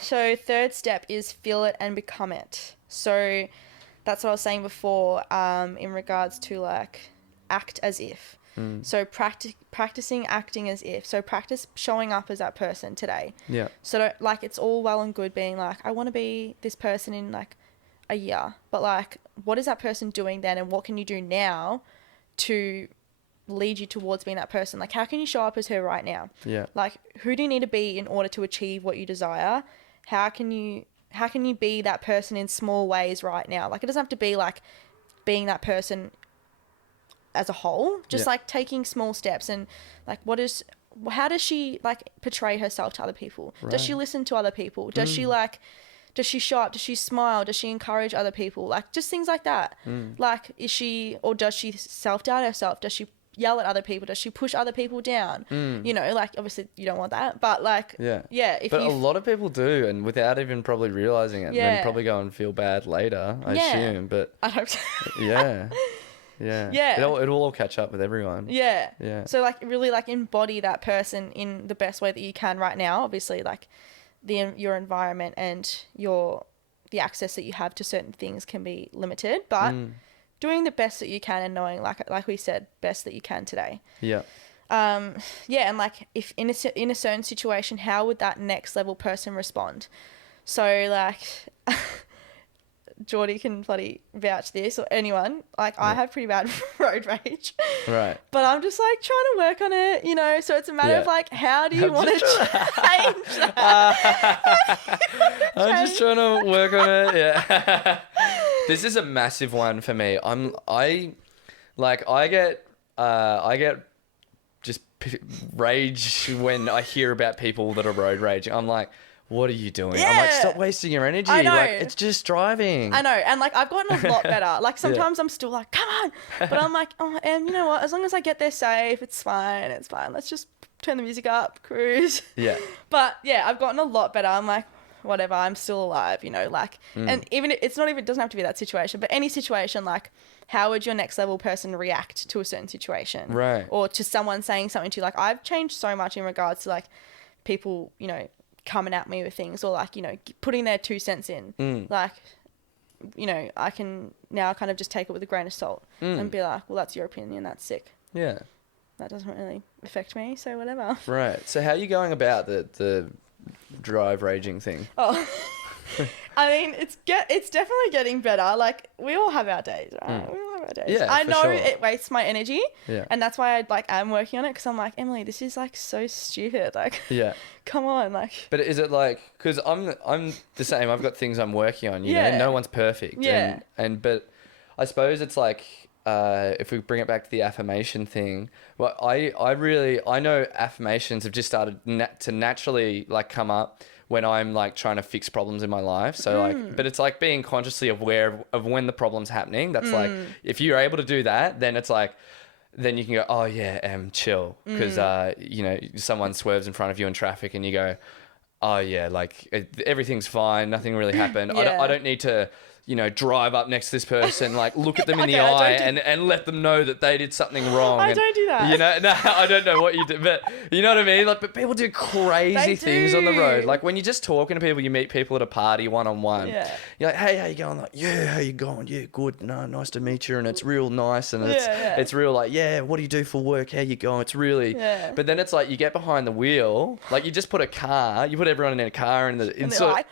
So third step is feel it and become it. So that's what I was saying before, in regards to like act as if. So practicing acting as if. So practice showing up as that person today. Yeah. So like it's all well and good being like, I want to be this person in like a year, but like what is that person doing then, and what can you do now to lead you towards being that person? Like how can you show up as her right now? Yeah. Like who do you need to be in order to achieve what you desire? How can you be that person in small ways right now? Like it doesn't have to be like being that person as a whole, just like taking small steps, and like how does she like portray herself to other people? Right. Does she listen to other people? Does she show up? Does she smile? Does she encourage other people? Like just things like that. Like does she self-doubt herself? Does she yell at other people? Does she push other people down? You know, like obviously you don't want that, but like but a lot of people do, and without even probably realizing it, and then probably go and feel bad later, I assume. But I hope so. Yeah. It'll all catch up with everyone. Yeah. Yeah. So like really like embody that person in the best way that you can right now. Obviously like your environment and the access that you have to certain things can be limited, but doing the best that you can and knowing like we said, best that you can today. Yeah. And like if in a certain situation, how would that next level person respond? So like Geordie can bloody vouch this, or anyone. Like I have pretty bad road rage. Right. But I'm just like trying to work on it, you know. So it's a matter of like, how do you want to change that? I'm just trying to work on it. Yeah. This is a massive one for me. I get just rage when I hear about people that are road raging. I'm like, what are you doing? Yeah. I'm like, stop wasting your energy. I know. Like, it's just driving. I know. And like, I've gotten a lot better. Like sometimes I'm still like, come on. But I'm like, and you know what? As long as I get there safe, it's fine. It's fine. Let's just turn the music up, cruise. Yeah. But yeah, I've gotten a lot better. I'm like, whatever, I'm still alive, you know, like, and even it doesn't have to be that situation, but any situation, like, how would your next level person react to a certain situation? Right. Or to someone saying something to you? Like, I've changed so much in regards to like people, you know, coming at me with things, or like, you know, putting their 2 cents in. Like, you know, I can now kind of just take it with a grain of salt and be like, well, that's your opinion, that's sick. Yeah. That doesn't really affect me, so whatever. Right. So how are you going about the drive raging thing? Oh, I mean, it's definitely getting better. Like, we all have our days, right? We all have our days. Yeah, I for know sure. it wastes my energy. Yeah. And that's why I like am working on it, because I'm like, Emily, this is like so stupid. Like, Yeah. come on, like. But is it like, because I'm the same. I've got things I'm working on. You know, Yeah. no one's perfect. Yeah. But I suppose it's like, if we bring it back to the affirmation thing, well, I know affirmations have just started to naturally like come up when I'm like trying to fix problems in my life. So like, but it's like being consciously aware of when the problem's happening. That's like, if you're able to do that, then it's like, then you can go, oh yeah, chill. Because, you know, someone swerves in front of you in traffic and you go, oh yeah, like everything's fine. Nothing really happened. Yeah. I don't need to, you know, drive up next to this person, like look at them in Okay, the I eye don't and let them know that they did something wrong. I And, don't do that. You know, no, I don't know what you do, but you know what I mean? Like, but people do crazy They things on the road. do. Like when you're just talking to people, you meet people at a party one-on-one. Yeah. You're like, hey, how you going? Like, yeah, how you going? Yeah, good. No, nice to meet you. And it's real nice. And it's real like, yeah, what do you do for work? How you going? It's really, Yeah. but then it's like you get behind the wheel, like you just put everyone in a car And they're inside. like,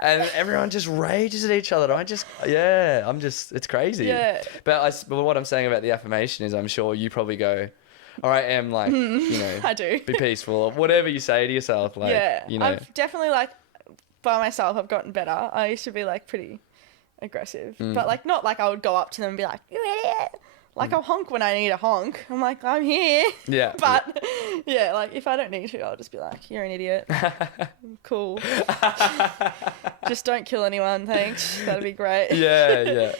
And everyone just rages at each other. It's crazy. Yeah. But what I'm saying about the affirmation is I'm sure you probably go, all right, Em, like, you know, I do. be peaceful or whatever you say to yourself. Like, yeah. you know, I've definitely like, by myself, I've gotten better. I used to be like pretty aggressive, but like not like I would go up to them and be like, you idiot. Like I'll honk when I need a honk. I'm like, I'm here. Yeah. But yeah, like if I don't need to, I'll just be like, you're an idiot. Cool. Just don't kill anyone, thanks. That'd be great. yeah.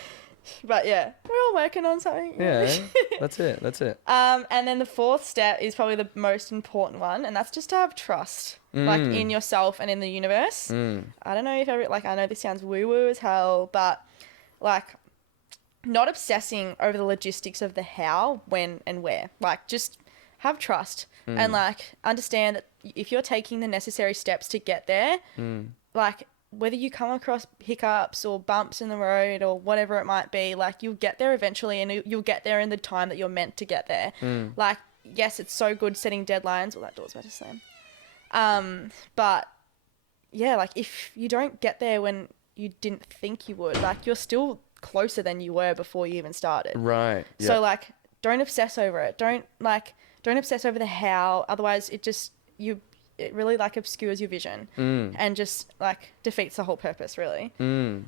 But yeah, we're all working on something. Yeah, that's it. And then the fourth step is probably the most important one, and that's just to have trust, like in yourself and in the universe. I don't know if I know this sounds woo-woo as hell, but like not obsessing over the logistics of the how, when, and where. Like just have trust and like understand that if you're taking the necessary steps to get there, like whether you come across hiccups or bumps in the road or whatever it might be, like you'll get there eventually, and you'll get there in the time that you're meant to get there. Like, yes, it's so good setting deadlines. Well, that door's about to slam. But yeah, like if you don't get there when you didn't think you would, like you're still closer than you were before you even started. Right. Yeah. So like, don't obsess over it. Don't obsess over the how. Otherwise it really like obscures your vision and just like defeats the whole purpose really. And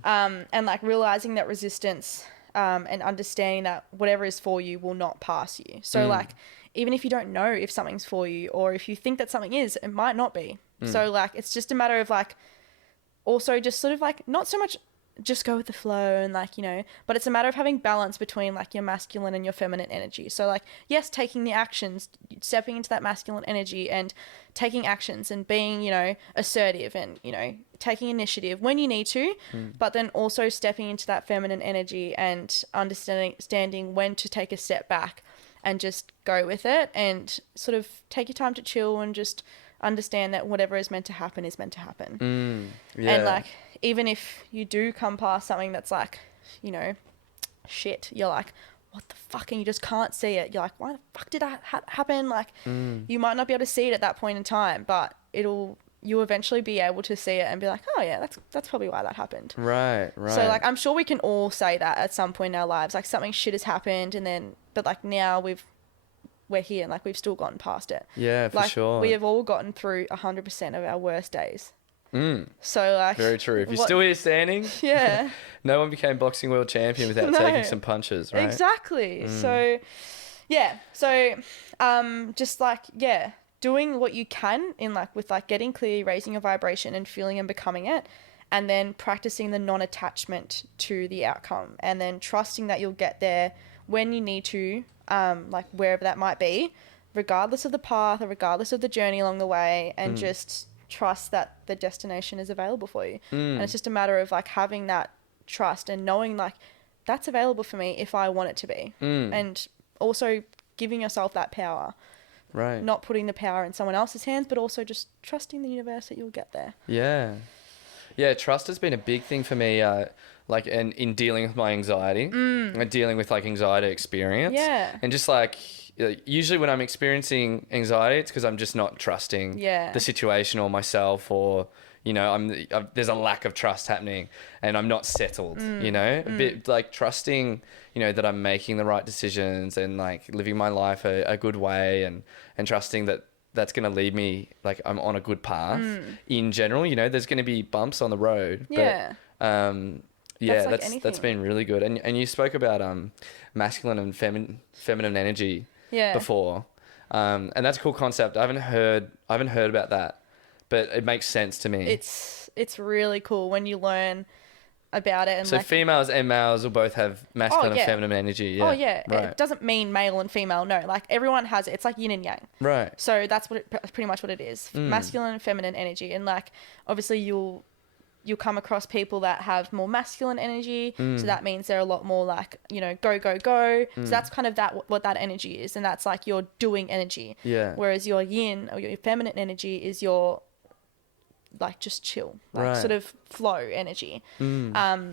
like realizing that resistance and understanding that whatever is for you will not pass you. So like, even if you don't know if something's for you, or if you think that something is, it might not be. So like, it's just a matter of like, also just sort of like, not so much just go with the flow and like, you know, but it's a matter of having balance between like your masculine and your feminine energy. So like, yes, taking the actions, stepping into that masculine energy and taking actions and being, you know, assertive and, you know, taking initiative when you need to, but then also stepping into that feminine energy and understanding when to take a step back and just go with it and sort of take your time to chill and just understand that whatever is meant to happen is meant to happen. Yeah. And like, even if you do come past something that's like, you know, shit, you're like, what the fuck? And you just can't see it. You're like, why the fuck did that happen? Like, you might not be able to see it at that point in time, but you'll eventually be able to see it and be like, oh yeah, that's probably why that happened. Right. So like, I'm sure we can all say that at some point in our lives, like something shit has happened, and then, but like now we're here and like we've still gotten past it. Yeah, for like, sure. We have all gotten through 100% of our worst days. So like, very true. If you're still here standing, yeah, no one became boxing world champion without taking some punches, right? Exactly. So yeah, so just like, yeah, doing what you can in like with like getting clear, raising your vibration and feeling and becoming it, and then practicing the non-attachment to the outcome, and then trusting that you'll get there when you need to, like wherever that might be, regardless of the path or regardless of the journey along the way, and just trust that the destination is available for you. And it's just a matter of like having that trust and knowing like that's available for me if I want it to be. And also giving yourself that power. Right. Not putting the power in someone else's hands, but also just trusting the universe that you'll get there. Yeah. Yeah, trust has been a big thing for me, like in dealing with my anxiety, and dealing with like anxiety experience. Yeah. And just like, usually when I'm experiencing anxiety, it's because I'm just not trusting Yeah. the situation or myself, or, you know, there's a lack of trust happening and I'm not settled, you know, a bit like trusting, you know, that I'm making the right decisions and like living my life a good way and trusting that that's going to lead me, like I'm on a good path in general. You know, there's going to be bumps on the road, Yeah. but yeah, Like that's anything. been really good. And you spoke about masculine and feminine energy before. And that's a cool concept. I haven't heard about that, but it makes sense to me. It's really cool when you learn about it. And so like, females and males will both have masculine and feminine energy. Yeah. Oh yeah. Right. It doesn't mean male and female. No, like everyone has it. It's like yin and yang. Right. So that's pretty much what it is. Masculine and feminine energy. And like, obviously you'll come across people that have more masculine energy. So that means they're a lot more like, you know, go, go, go. So that's kind of what that energy is. And that's like your doing energy. Yeah. Whereas your yin or your feminine energy is your like just chill, like sort of flow energy. I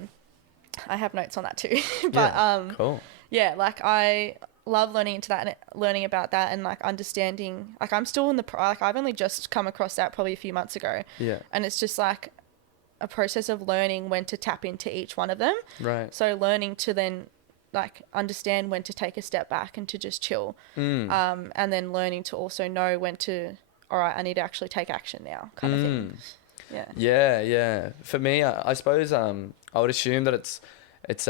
have notes on that too. But cool. Yeah, like I love learning into that and learning about that and like understanding, like I'm still in the like I've only just come across that probably a few months ago. Yeah. And it's just like a process of learning when to tap into each one of them. Right. So learning to then like understand when to take a step back and to just chill. And then learning to also know when to, all right, I need to actually take action now, kind of thing. Yeah. Yeah, yeah. For me, I suppose I would assume that it's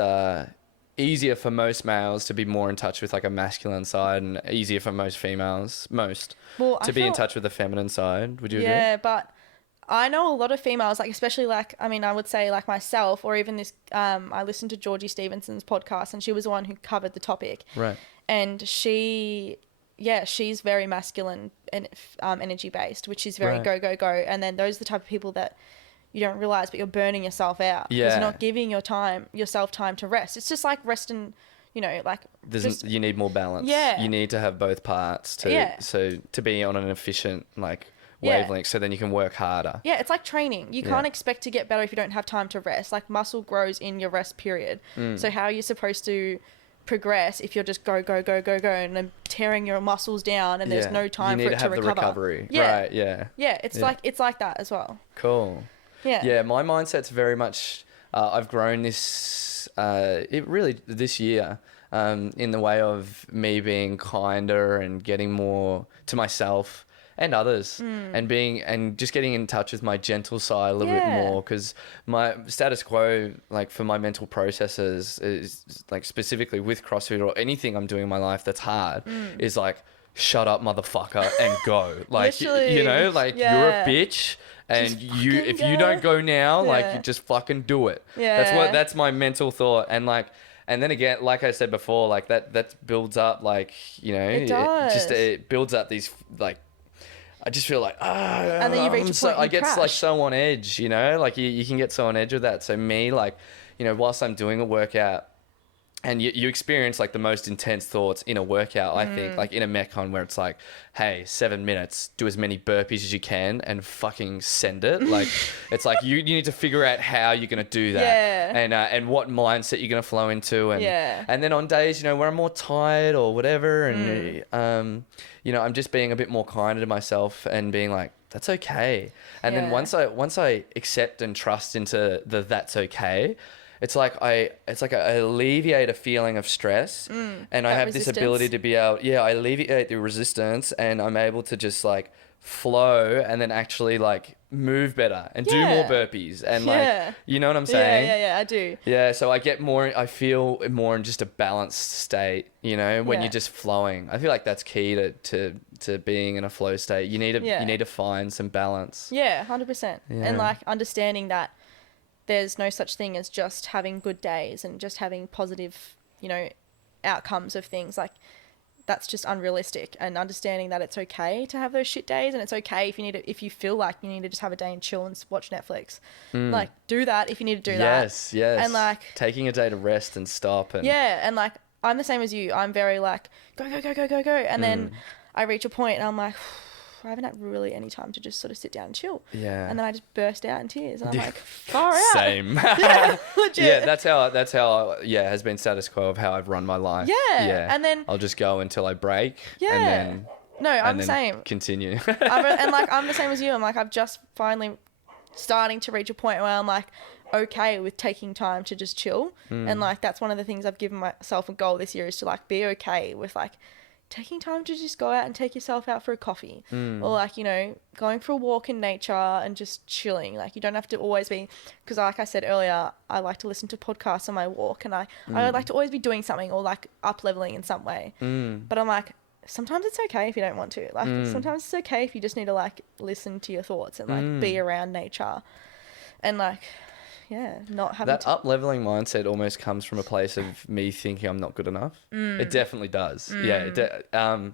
easier for most males to be more in touch with like a masculine side and easier for most females to be in touch with the feminine side. Would you agree? Yeah, but I know a lot of females, like especially like, I mean, I would say like myself or even this, I listened to Georgie Stevenson's podcast and she was the one who covered the topic. Right. And she's very masculine and energy based, which is very go, go, go. And then those are the type of people that you don't realize, but you're burning yourself out. Yeah. Because you're not giving yourself time to rest. It's just like rest and, you know, like you need more balance. Yeah. You need to have both parts to be on an efficient like wavelength, so then you can work harder. Yeah, it's like training. You can't expect to get better if you don't have time to rest. Like muscle grows in your rest period. So how are you supposed to progress if you're just go, go, go, go, go and then tearing your muscles down and there's no time for it to recover? You need to have the recovery. Yeah. Right, yeah. Yeah, it's like that as well. Cool. Yeah. Yeah, my mindset's very much, I've grown this year in the way of me being kinder and getting more to myself and others and just getting in touch with my gentle side a little bit more, because my status quo, like for my mental processes is like specifically with CrossFit or anything I'm doing in my life that's hard is like, shut up mother,fucker and go. Like, you know, like you're a bitch. And if you don't go now, like you just fucking do it. Yeah. That's my mental thought. And like, and then again, like I said before, like that builds up, like, you know, it builds up these like, I just feel like, and then you reach a point I get like so on edge, you know, like you can get so on edge with that. So me, like, you know, whilst I'm doing a workout, and you experience like the most intense thoughts in a workout, I think, like in a Metcon where it's like, hey, 7 minutes, do as many burpees as you can and fucking send it. Like, it's like you need to figure out how you're going to do that and what mindset you're going to flow into. And then on days, you know, where I'm more tired or whatever and, you know, I'm just being a bit more kinder to myself and being like, that's okay. And then once I accept and trust into that's okay, it's like I alleviate a feeling of stress and I have this ability to be able, I alleviate the resistance and I'm able to just like flow and then actually like move better and do more burpees and like, you know what I'm saying? Yeah, I do. Yeah, so I feel more in just a balanced state, you know, when you're just flowing. I feel like that's key to being in a flow state. You need to find some balance. Yeah, 100%. Yeah. And like understanding that there's no such thing as just having good days and just having positive, you know, outcomes of things. Like that's just unrealistic, and understanding that it's okay to have those shit days and it's okay if you feel like you need to just have a day and chill and watch Netflix. Like do that if you need to do that. Yes. And like taking a day to rest and stop and and like I'm the same as you. I'm very like go. And then I reach a point and I'm like, I haven't had really any time to just sort of sit down and chill. Yeah. And then I just burst out in tears and I'm like, far out. Same. Legit. Yeah, that's how has been status quo of how I've run my life. Yeah. And then I'll just go until I break. No, I'm the same. Continue. I'm the same as you. I'm like, I've just finally starting to reach a point where I'm like okay with taking time to just chill. And like that's one of the things I've given myself a goal this year is to like be okay with like taking time to just go out and take yourself out for a coffee or like, you know, going for a walk in nature and just chilling. Like you don't have to always be, because like I said earlier, I like to listen to podcasts on my walk, and I like to always be doing something or like up leveling in some way. But I'm like, sometimes it's okay if you don't want to. Like sometimes it's okay if you just need to like listen to your thoughts and like be around nature and like, yeah, not having that up-leveling mindset almost comes from a place of me thinking I'm not good enough. It definitely does. Yeah.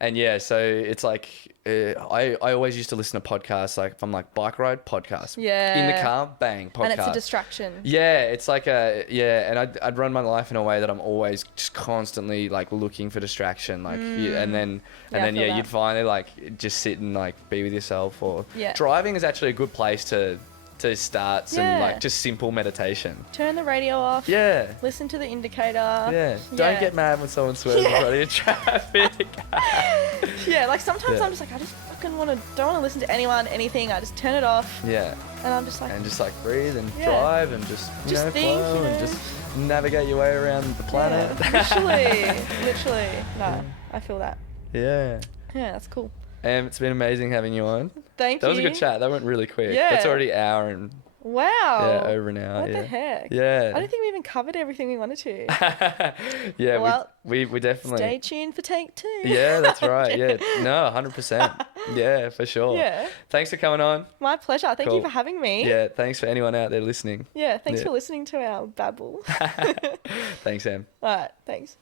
And yeah, so it's like I always used to listen to podcasts, like if I'm like bike ride, podcast. Yeah. In the car, bang, podcast. And it's a distraction. Yeah, it's like and I'd run my life in a way that I'm always just constantly like looking for distraction, like and then you'd finally like just sit and like be with yourself. Or driving is actually a good place to start some like just simple meditation. Turn the radio off. Yeah. Listen to the indicator. Yeah. Don't get mad when someone swerves in front of you in traffic. Yeah, like sometimes I'm just like, I just fucking don't want to listen to anyone, anything. I just turn it off. Yeah. And I'm just like. And just like breathe and drive and just think, flow and just navigate your way around the planet. Yeah, literally. No, I feel that. Yeah. Yeah, that's cool. It's been amazing having you on. Thank you. That was a good chat. That went really quick. Yeah. That's already an hour and... Wow. Yeah, over an hour. What the heck? Yeah. I don't think we even covered everything we wanted to. Yeah, well, we definitely... Stay tuned for take 2. Yeah, that's right. Yeah. No, 100%. Yeah, for sure. Yeah. Thanks for coming on. My pleasure. Thank you for having me. Yeah, thanks for anyone out there listening. Yeah, thanks for listening to our babble. Thanks, Em. All right, thanks.